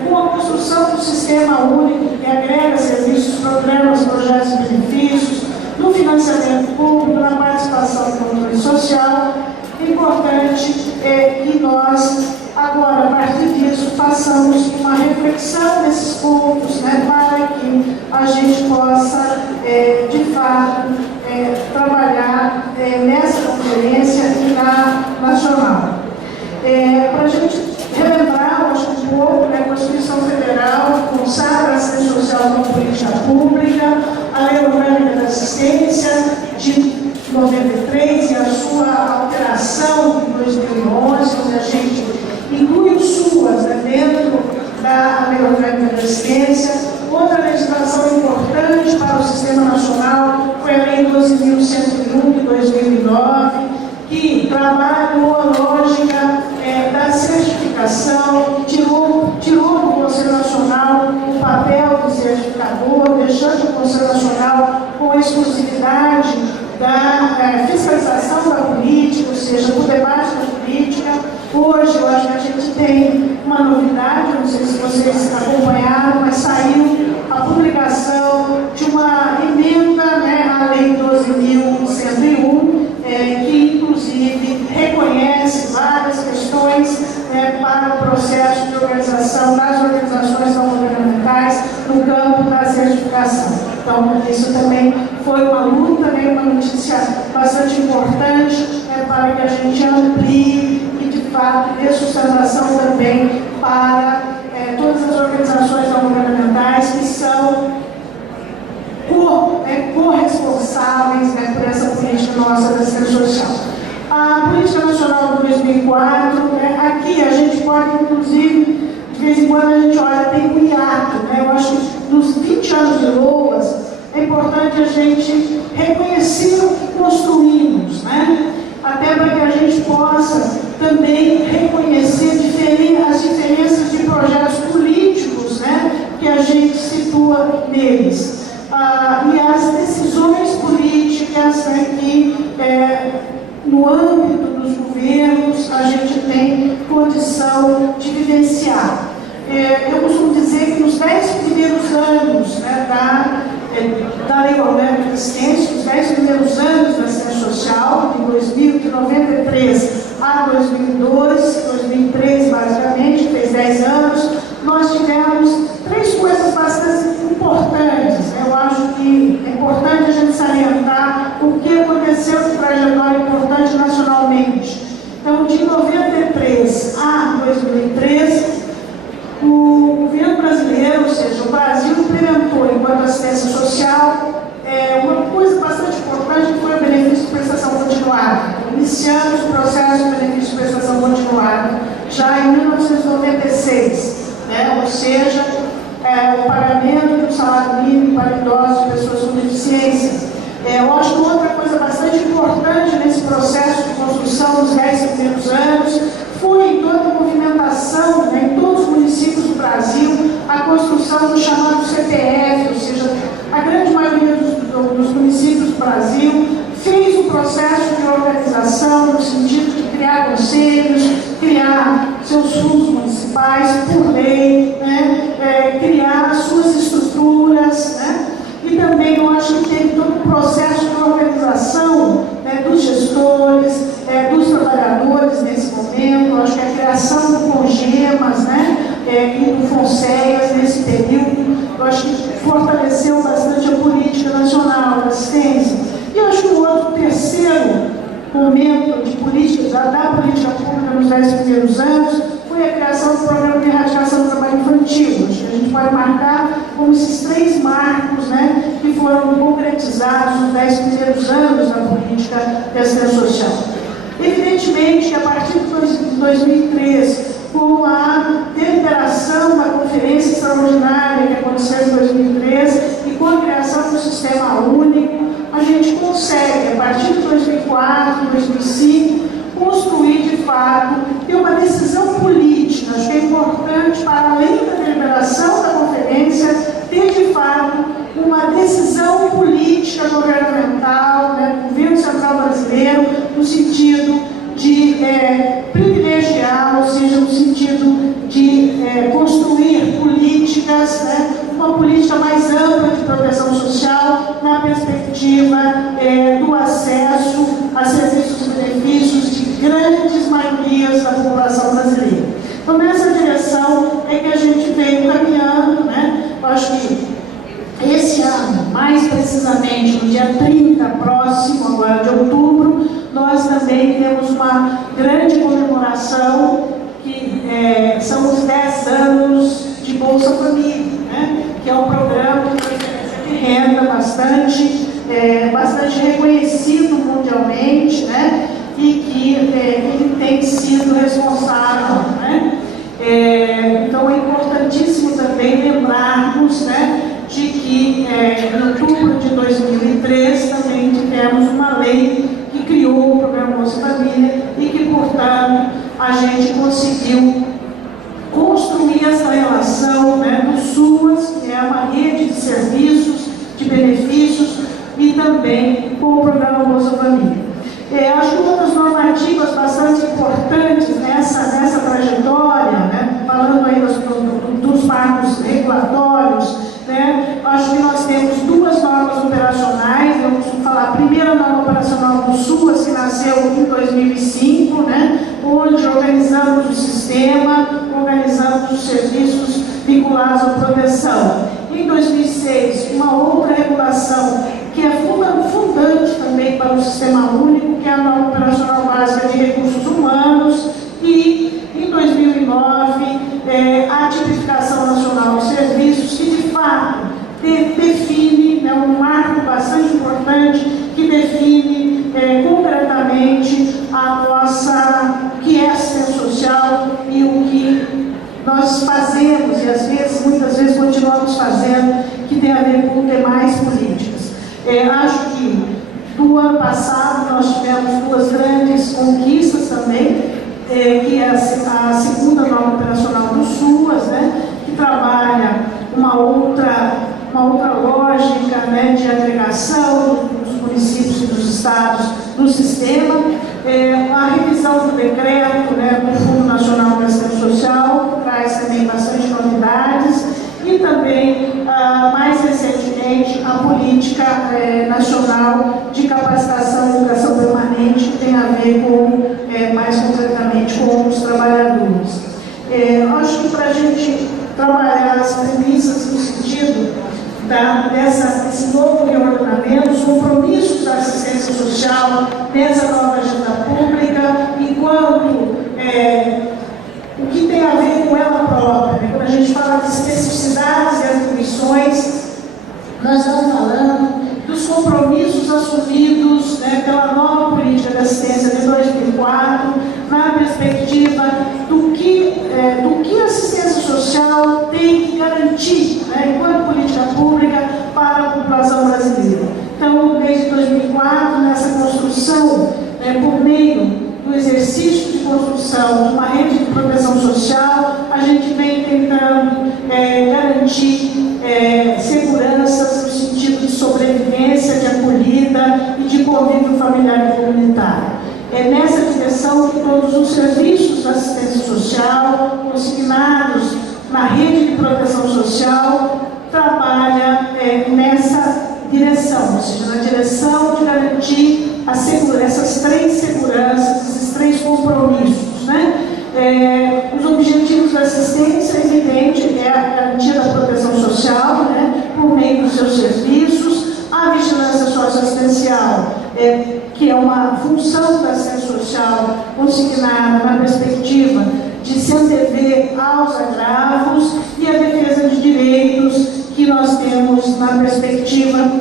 com a construção do sistema único que agrega serviços, programas, projetos e benefícios, no financiamento público, na participação do controle social. É importante que nós, agora, a partir disso, façamos uma reflexão desses pontos, né, para que a gente possa, de fato, trabalhar nessa conferência e na nacional. Para a gente relembrar, acho que um pouco, né, a Constituição Federal consagra a assistência social como política pública, a Lei Orgânica da Assistência de 93 e a sua alteração em 2011, onde a gente inclui o SUAS, né, dentro da Lei Orgânica da Assistência. Outra legislação importante para o Sistema Nacional foi a Lei 12.101 de 2009, que trabalha uma lógica da certificação, tirou do Conselho Nacional o papel do certificador, deixando o Conselho Nacional com a exclusividade da fiscalização da política, ou seja, do debate da política. Hoje, eu acho que a gente tem uma novidade, não sei se vocês acompanharam, mas saiu a publicação de uma emenda, né, à Lei 12.101, que, inclusive, reconhece várias questões para o processo de organização das organizações não governamentais no campo da certificação. Então, isso também foi uma luta, né, uma notícia bastante importante para que a gente amplie e, de fato, dê sustentação também para todas as organizações inclusive, de vez em quando a gente olha, tem um hiato, né? Eu acho que nos 20 anos de LOAS é importante a gente reconhecer o que construímos, né? Até para que a gente possa também reconhecer as diferenças de projetos políticos, né? Que a gente situa neles. E as decisões políticas, né, que no âmbito dos governos a gente tem condição de vivenciar. Eu costumo dizer que nos 10 primeiros anos, né, da Lei Orgânica de Assistência, os 10 primeiros anos da assistência social, de 93 a 2003 basicamente, fez 10 anos, nós tivemos 3 coisas bastante importantes. Eu acho que é importante a gente salientar o que aconteceu de trajetória importante nacionalmente. Então, de 93 a 2013, o governo brasileiro, ou seja, o Brasil implementou, enquanto assistência social, uma coisa bastante importante, que foi o benefício de prestação continuada. Iniciamos o processo de benefício de prestação continuada já em 1996, né? Ou seja, o pagamento do salário mínimo para idosos e pessoas com deficiência. Eu acho que outra coisa bastante importante nesse processo de construção dos 10 primeiros anos foi toda a movimentação, né, em todos os municípios do Brasil, a construção do chamado CPF, ou seja, a grande maioria dos municípios do Brasil fez um processo de organização no sentido de criar conselhos, criar seus fundos municipais por lei, né, criar suas estruturas, né? E também eu acho que teve todo um processo de organização, né, dos gestores, dos trabalhadores nesse momento. Eu acho que a criação do CONGEMAS, né, e do FONSEAS nesse período, eu acho que fortaleceu bastante a política nacional da assistência. E eu acho que o outro terceiro momento de política, da política pública nos 10 primeiros anos, foi a criação do programa de erradicação do trabalho infantil. Acho que a gente pode marcar como esses 3 marcos, né, que foram concretizados nos 10 primeiros anos da política de assistência social. Evidentemente que a partir de 2003, com a deliberação da Conferência Extraordinária que aconteceu em 2013 e com a criação do Sistema Único, a gente consegue, a partir de 2004, 2005, construir de fato, ter uma decisão política. Acho que é importante, para além da deliberação da conferência, ter de fato uma decisão política governamental, né, do governo central brasileiro, no sentido de privilegiar, ou seja, no sentido de construir políticas, né, uma política mais ampla de proteção social na perspectiva do acesso a serviços e benefícios de grandes maiorias da população brasileira. Então, nessa direção é que a gente veio caminhando, né? Eu acho que esse ano, mais precisamente no dia 30, próximo agora de outubro, nós também temos uma grande comemoração, que são os 10 anos de Bolsa Família, né? Que é um programa de renda bastante reconhecido mundialmente, né? E que ele tem sido responsável, né? Então é importantíssimo também lembrarmos, né, de que em outubro de 2003 também tivemos uma lei que criou o programa Bolsa Família e que, portanto, a gente conseguiu construir essa relação, né, do SUAS, que é uma rede de serviços, de benefícios, e também com o programa Bolsa Família. Acho que uma das normativas bastante importantes nessa trajetória, né, falando aí dos marcos regulatórios, né, acho que nós temos 2 normas operacionais. Eu costumo falar a primeira norma operacional do SUAS, que nasceu em 2005, né, onde organizamos o sistema, organizamos os serviços vinculados à proteção. Em 2006, uma outra regulação que é fundante também para o Sistema Único, que é a Norma Operacional Básica de Recursos Humanos, e em 2009, a Tipificação Nacional de Serviços, que de fato define, né, um marco bastante importante, que define concretamente o que é assistência social e o que nós fazemos, e às vezes, muitas vezes, continuamos fazendo, que tem a ver com demais políticas. Acho que do ano passado nós tivemos duas grandes conquistas também, que é a segunda norma operacional do SUAS, né, que trabalha uma outra lógica, né, de agregação dos municípios e dos estados no sistema, a revisão do decreto, né, do Fundo Nacional de Assistência Social, que traz também bastante novidades, e também, mais recentemente, a Política Nacional de Capacitação e Educação Permanente, que tem a ver com, mais concretamente, com os trabalhadores. Acho que para a gente trabalhar as premissas no sentido desse novo reordenamento, os compromissos da assistência social nessa nova agenda pública, enquanto o que tem a ver com ela própria, né? Quando a gente fala de especificidades e atribuições, nós estamos falando dos compromissos assumidos, né, pela nova política de assistência de 2004, na perspectiva do que a assistência social tem que garantir, né, enquanto política pública para a população brasileira. Então, desde 2004, nessa construção, por meio do exercício de construção de uma rede de proteção social, a gente vem tentando garantir seguranças no sentido de sobrevivência, de acolhida e de convívio familiar e comunitário. É nessa direção que todos os serviços da assistência social, consignados na rede de proteção social, trabalham nessa direção, ou seja, na direção de garantir essas três seguranças, esses três compromissos, né? Os objetivos da assistência, evidente, é a garantia da proteção social, né, por meio dos seus serviços, a vigilância socioassistencial, que é uma função da assistência social consignada na perspectiva de se antever aos agravos, e a defesa de direitos que nós temos na perspectiva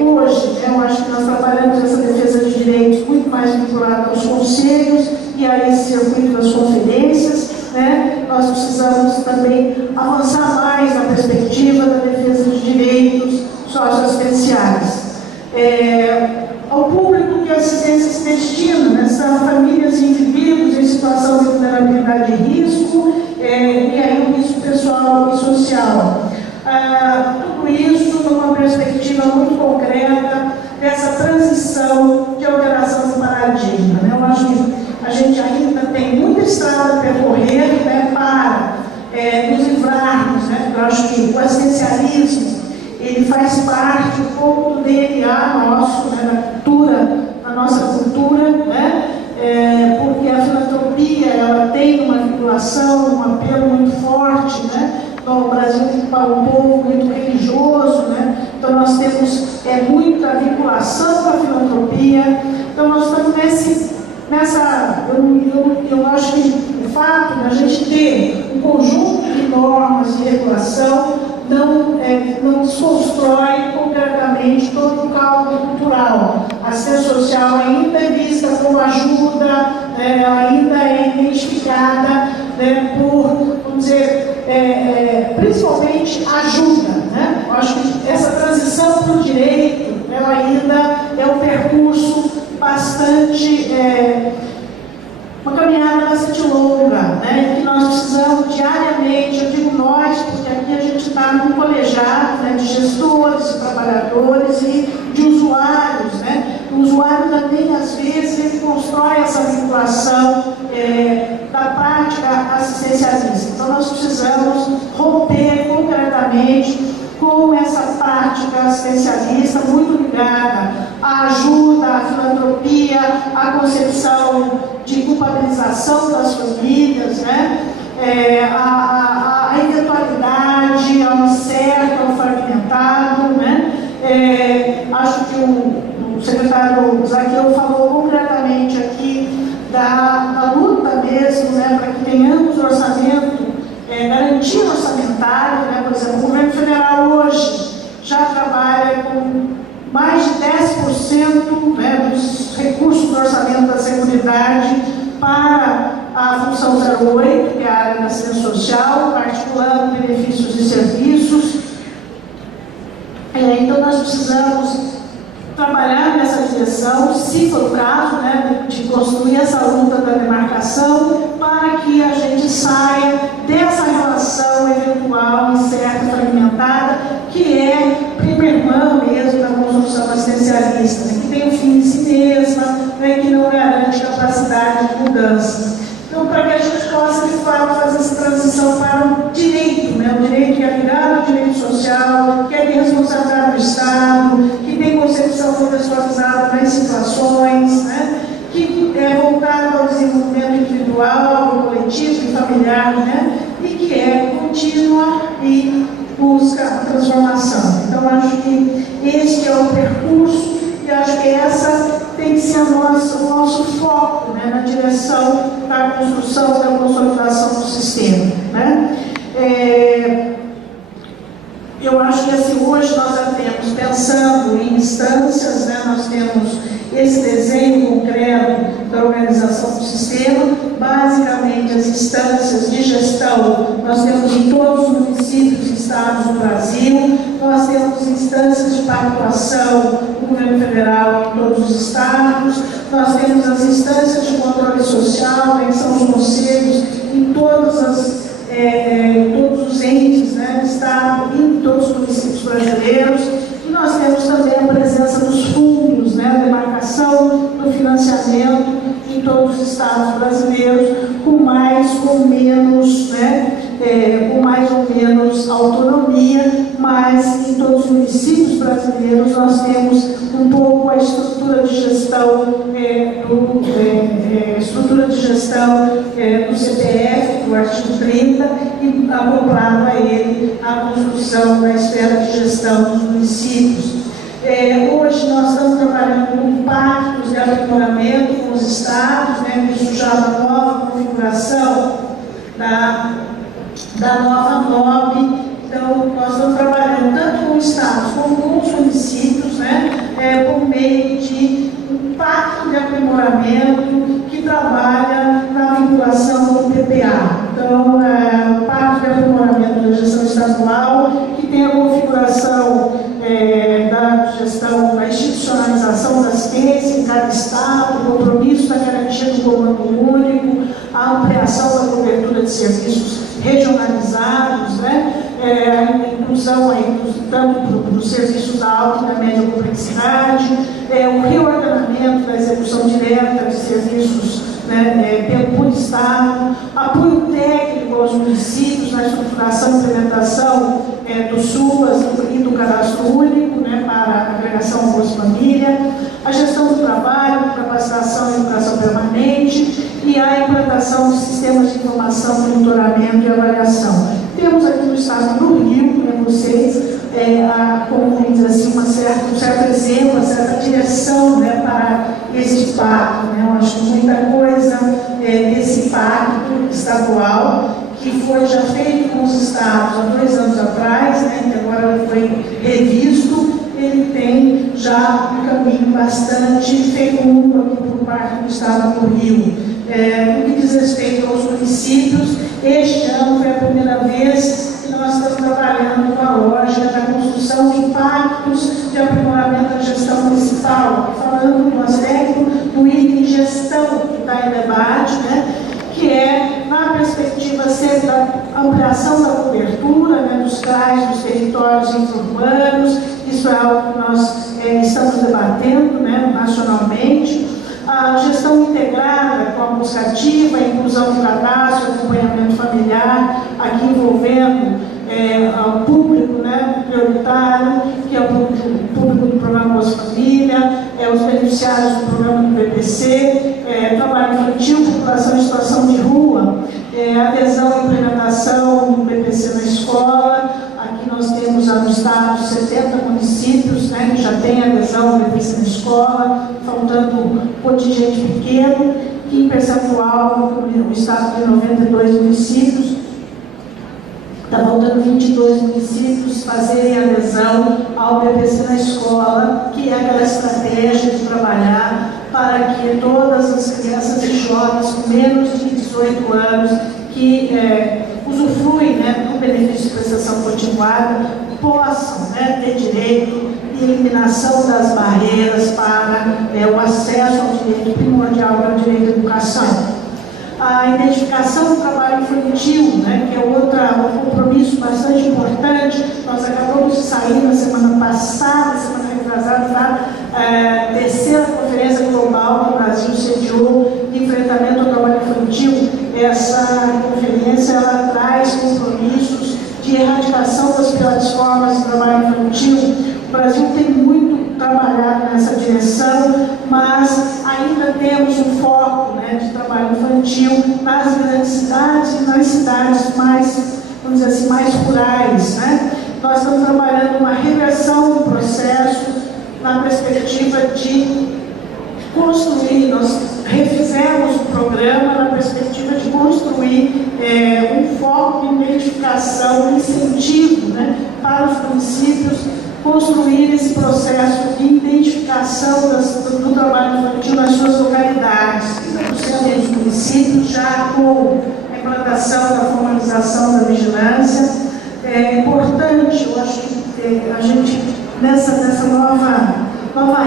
hoje. Eu acho que nós trabalhamos essa defesa de direitos muito mais vinculada aos conselhos e a esse circuito das conferências, né? Nós precisamos também avançar mais na perspectiva da defesa de direitos socioassistenciais. Ao público que a assistência se destina, né, são famílias e indivíduos em situação de vulnerabilidade e risco, e aí o risco pessoal e social. Tudo isso numa perspectiva muito concreta dessa transição de alteração do paradigma, né? Eu acho que a gente ainda tem muita estrada a percorrer, né, para nos livrarmos, né? Eu acho que o assistencialismo ele faz parte um pouco do DNA nosso, né, na nossa cultura, né? Porque a filantropia ela tem uma vinculação, um apelo muito forte, né? Então, o Brasil é um povo muito religioso, né? Então nós temos muita vinculação com a filantropia. Então nós estamos eu acho que o fato de a gente ter um conjunto de normas de regulação não constrói concretamente todo o caldo cultural. A assistência social ainda é vista como ajuda, ela ainda é identificada, né, por, vamos dizer, principalmente ajuda, né? Eu acho que essa transição para o direito, ela ainda é um percurso bastante, uma caminhada bastante longa, né? Que nós precisamos diariamente, eu digo nós, porque aqui a gente está num colegiado, né, de gestores, de trabalhadores e de usuários, né? O usuário também, às vezes, ele constrói essa vinculação da prática assistencialista. Então, nós precisamos romper concretamente com essa prática assistencialista muito ligada à ajuda, à filantropia, à concepção de culpabilização das famílias, né? A eventualidade, ao incerto, ao fragmentado, né? Acho que o secretário Zaqueu falou concretamente aqui da luta mesmo, né, para que tenhamos orçamento, garantia orçamentária, né? Por exemplo, o governo federal hoje já trabalha com mais de 10%, né, dos recursos do orçamento da Seguridade para a função 08, que é a área da assistência social, articulando benefícios e serviços. Então, nós precisamos trabalhar nessa direção, se for o caso, né, de construir essa luta da demarcação, para que a gente saia dessa relação eventual, incerta, fragmentada, que é primeira mesmo da construção assistencialista, né, que tem um fim em si mesma, né, que não garante capacidade de mudança. Então, para que a gente possa, de fato, fazer essa transição para o direito, né? O direito que é ligado ao direito social, que é de responsabilidade do Estado, que tem concepção contextualizada nas situações, né? Que é voltado ao desenvolvimento individual, coletivo e familiar, né? E que é contínua e busca a transformação. Então, acho que este é o percurso e acho que essa tem que ser o nosso foco, né, na direção da construção e da consolidação do sistema, né? Eu acho que assim, hoje nós já temos, pensando em instâncias, né, nós temos esse desenho concreto da organização do sistema, basicamente as instâncias de gestão, nós temos em todos os municípios e estados do Brasil, nós temos instâncias de pactuação do governo federal em todos os estados, nós temos as instâncias de controle social, que são os conselhos em todos os entes, né, do estado e em todos os municípios brasileiros, e nós temos também a presença dos fundos, né, a demarcação do financiamento em todos os estados brasileiros, com mais ou menos, né, com mais ou menos autonomia, mas em todos os municípios brasileiros nós temos um pouco a estrutura de gestão do CPF, do artigo 30, e acoplado a ele a construção da esfera de gestão dos municípios. Hoje nós estamos trabalhando com pactos de aprimoramento com os estados, né, isso já na nova configuração da nova NOB. Então, nós estamos trabalhando tanto com os estados como com os municípios, né, por meio de um pacto de aprimoramento que trabalha na vinculação com o PPA. Então, o pacto de aprimoramento da gestão estadual, que tem a configuração da gestão, da institucionalização da assistência em cada estado, o compromisso da garantia do comando único, a ampliação da cobertura de serviços regionalizados, né? A inclusão aí tanto dos serviços da alta e da média complexidade, o reordenamento da execução direta de serviços, né, por Estado, apoio técnico aos municípios na estruturação e implementação do SUAS e do cadastro único, né, para a agregação ao Bolsa Família, a gestão do trabalho, capacitação e educação permanente e a implantação de sistemas de informação, monitoramento e avaliação. Temos aqui no estado do Rio, né, vocês, como dizer assim, um certo exemplo, uma certa direção, né, para este pacto. Né? Eu acho que muita coisa desse pacto estadual, que foi já feito com os estados há 2 anos atrás, né, que agora foi revisto, ele tem já um caminho bastante fecundo aqui por parte do estado do Rio. No que diz respeito aos municípios, este ano foi a primeira vez que nós estamos trabalhando com a lógica da construção de pactos de aprimoramento da gestão municipal, falando do aspecto do item gestão que está em debate, né, que é na perspectiva sempre da ampliação da cobertura, né, dos CRAs, dos territórios urbanos. Isso é algo que nós estamos debatendo, né, nacionalmente. A gestão integrada com a buscativa, a inclusão do cadastro, acompanhamento familiar, aqui envolvendo o público, né, prioritário, que é o público do programa Bolsa Família, os beneficiários do programa do BPC, trabalho infantil, população em situação de rua, adesão e implementação do BPC na escola. Aqui nós temos no estado 70 municípios, né, que já têm adesão ao BPC na escola, faltando um monte de gente pequeno, que em percentual, o estado tem 92 municípios, está faltando 22 municípios fazerem adesão ao BPC na escola, que é aquela estratégia de trabalhar para que todas as crianças e jovens com menos de 18 anos que usufruem, né, do benefício de prestação continuada possam, né, ter direito e eliminação das barreiras para o acesso ao direito primordial, que é o direito à educação. A identificação do trabalho infantil, né, que é um compromisso bastante importante. Nós acabamos de sair na semana passada, semana retrasada, da terceira conferência global que o Brasil sediou de enfrentamento ao trabalho infantil. Essa conferência ela traz compromissos de erradicação das piores formas de trabalho infantil. O Brasil tem muito trabalhado nessa direção, mas ainda temos um foco, né, de trabalho infantil nas grandes cidades e nas cidades mais, vamos dizer assim, mais rurais, né? Nós estamos trabalhando uma reversão do processo na perspectiva de construir, nós refizemos o programa na perspectiva de construir um foco de identificação, incentivo, né, para os municípios construir esse processo de identificação do trabalho infantil nas suas localidades. Os municípios já com a implantação da formalização da vigilância. É importante, eu acho que a gente, nessa nova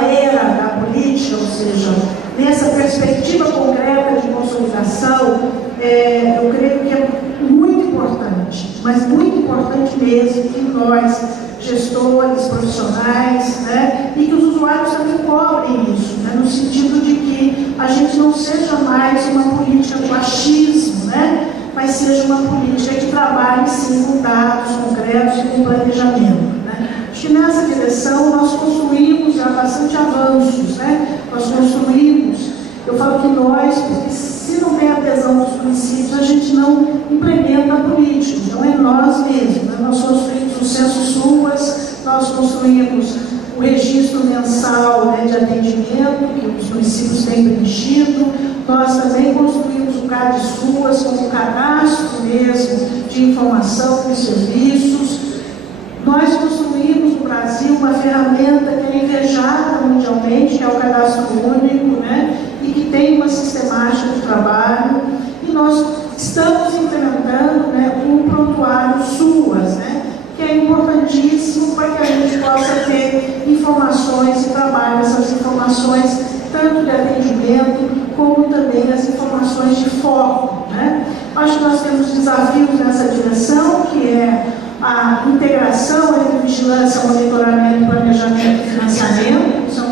era da política, ou seja, nessa perspectiva concreta de consolidação, eu creio que é muito importante, mas muito importante mesmo, que nós, gestores, profissionais, né, e que os usuários também cobrem isso, né, no sentido de que a gente não seja mais uma política do achismo, né, mas seja uma política que trabalhe sim com dados concretos e com planejamento. Né. Acho que nessa direção nós construímos já bastante avanços, né, nós construímos, eu falo que nós, porque se não tem adesão dos municípios, a gente não implementa a política, então é nós mesmos, né? Nós construímos o Censo SUAS, nós construímos o registro mensal, né, de atendimento, que os municípios têm preenchido, nós também construímos o CAD-SUAS como cadastro mesmo de informação dos serviços. Nós construímos no Brasil uma ferramenta que é invejada mundialmente, que é o Cadastro Único, né, e que tem uma sistemática de trabalho, e nós estamos implementando, né, um prontuário SUAS, né, que é importantíssimo para que a gente possa ter informações e trabalhar essas informações, tanto de atendimento, como também as informações de foco. Né. Acho que nós temos desafios nessa direção, que é a integração entre vigilância, monitoramento, planejamento e financiamento. Isso é um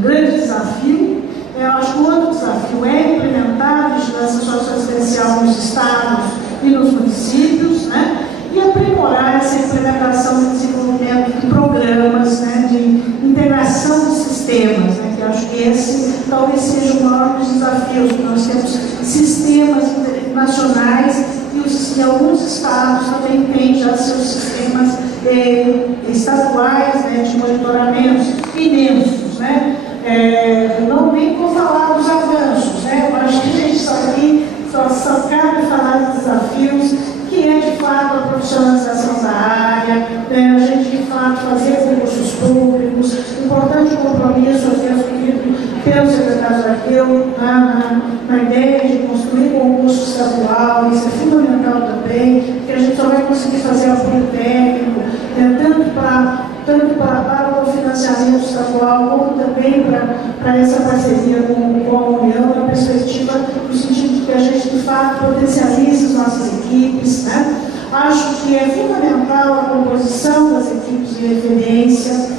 grande desafio. Eu acho que o outro desafio é implementar a vigilância socioassistencial nos estados e nos municípios, né, e aprimorar essa implementação e desenvolvimento de programas, né, de integração de sistemas, né, que eu acho que esse talvez seja o maior dos desafios, porque nós temos sistemas nacionais e alguns estados também têm já seus sistemas estaduais, né, de monitoramentos imensos, né. Não nem vou falar dos avanços, né, eu acho que a gente só cabe falar dos desafios, que é de fato a profissionalização da área, né, a gente de fato fazer concursos públicos, importante compromisso aqui assumido pelo secretário Zaqueu na ideia de construir concurso estadual. Isso é fundamental também, porque a gente só vai conseguir fazer apoio técnico, né, tanto para o financiamento estadual, como também para essa parceria com a União, na perspectiva, no sentido de que a gente, de fato, potencialize as nossas equipes. Né? Acho que é fundamental a composição das equipes de referência,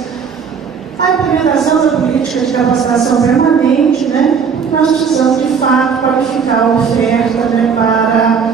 a implementação da política de capacitação permanente, né? Nós precisamos, de fato, qualificar a oferta, né, para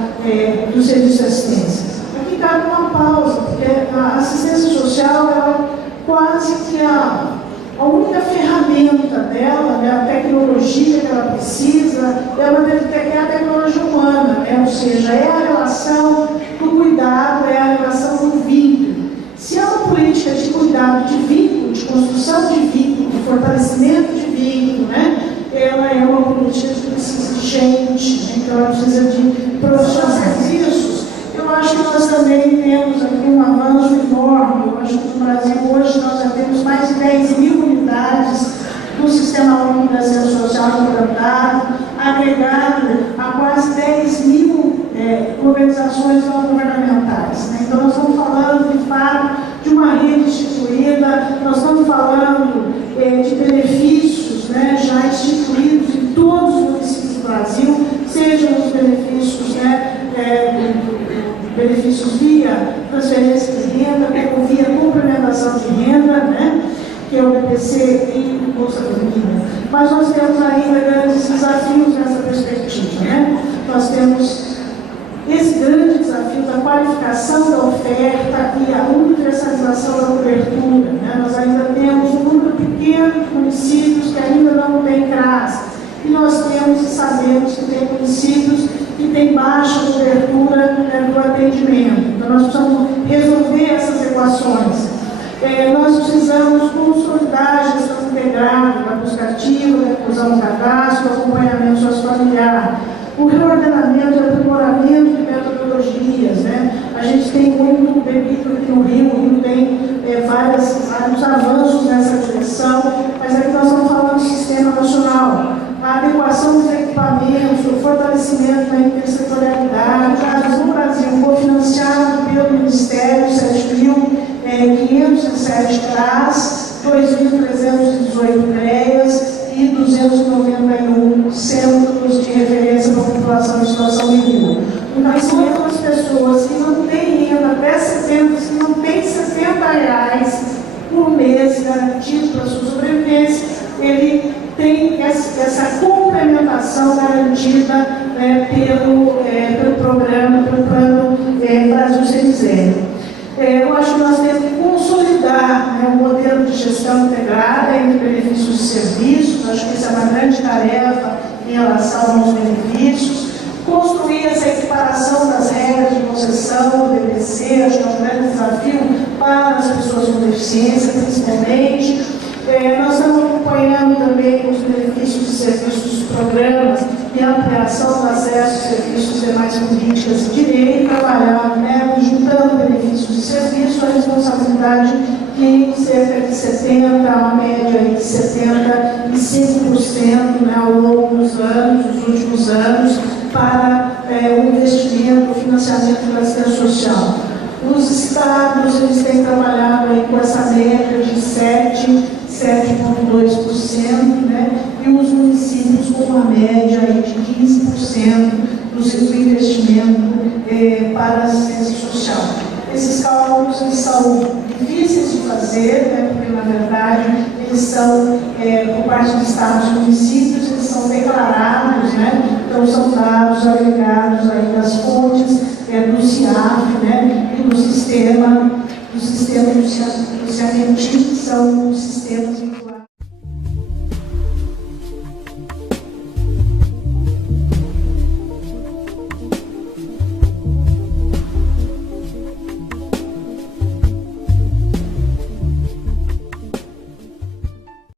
do serviço de assistência. Aqui cabe uma pausa, porque a assistência social ela quase que a única ferramenta dela, né, a tecnologia que ela precisa, é a tecnologia humana, né, ou seja, é a relação do cuidado, é a relação do vínculo. Se é uma política de cuidado, de vínculo, de construção de vínculo, de fortalecimento de vínculo, né, ela é uma política que precisa de gente, né, então ela precisa de profissionais. Isso, eu acho que nós também temos aqui um avanço enorme. Eu acho que no Brasil hoje nós já temos mais de 10 mil unidades do Sistema Único de Assistência Social implantado, agregado a quase 10 mil organizações não governamentais. Né? Então, nós estamos falando, de fato, de uma rede instituída, nós estamos falando de benefícios, né, já instituídos em todos os municípios do Brasil, sejam os benefícios, benefícios via transferência de renda, ou via complementação de renda, né, que é o BPC e o Bolsa Família. Mas nós temos ainda grandes desafios nessa perspectiva. Né? Nós temos esse grande desafio da qualificação da oferta e a universalização da cobertura. Né? Nós ainda temos um número pequeno de municípios que ainda não têm CRAS. E nós temos e sabemos que tem municípios que têm baixa cobertura do atendimento. Então, nós precisamos resolver essas equações. Nós precisamos consolidar a gestão integrada da busca ativa, da inclusão no cadastro, do acompanhamento sociofamiliar, o reordenamento e aprimoramento de metodologias. Né? A gente tem muito bebido aqui no Rio, o Rio tem vários avanços nessa direção, mas aqui nós estamos falando do sistema nacional. A adequação dos equipamentos, o fortalecimento da intersetorialidade, no Brasil, cofinanciado pelo Ministério, 7.507 CRAS, 2.318 CREAs e 291 centros de referência para a população em situação de rua. O nascimento das pessoas que não têm renda até 70, que não têm R$70 por mês garantido para a sua sobrevivência, ele tem essa complementação garantida pelo programa, pelo Plano Brasil Sem Miséria. Eu acho que nós temos que consolidar um modelo de gestão integrada entre benefícios e serviços. Acho que essa é uma grande tarefa em relação aos benefícios. Construir essa equiparação das regras de concessão do BPC, acho que é um grande desafio para as pessoas com deficiência, principalmente. Nós estamos acompanhando também os benefícios e serviços dos programas e a ampliação do acesso a serviços e demais políticas de direito, trabalhando, juntando benefícios e serviços, a responsabilidade de cerca de 70%, uma média de 75% ao longo dos anos, dos últimos anos, para o investimento, o financiamento da assistência social. Os estados, eles têm trabalhado aí com essa média de 7,2%, e os municípios com uma média aí de 15% do seu investimento para a assistência social. Esses cálculos são difíceis de fazer, porque, na verdade, eles são, por parte dos estados e municípios, eles são declarados, então são dados agregados aí das fontes do CIAF, e do sistema do CIAMETI, que são os sistemas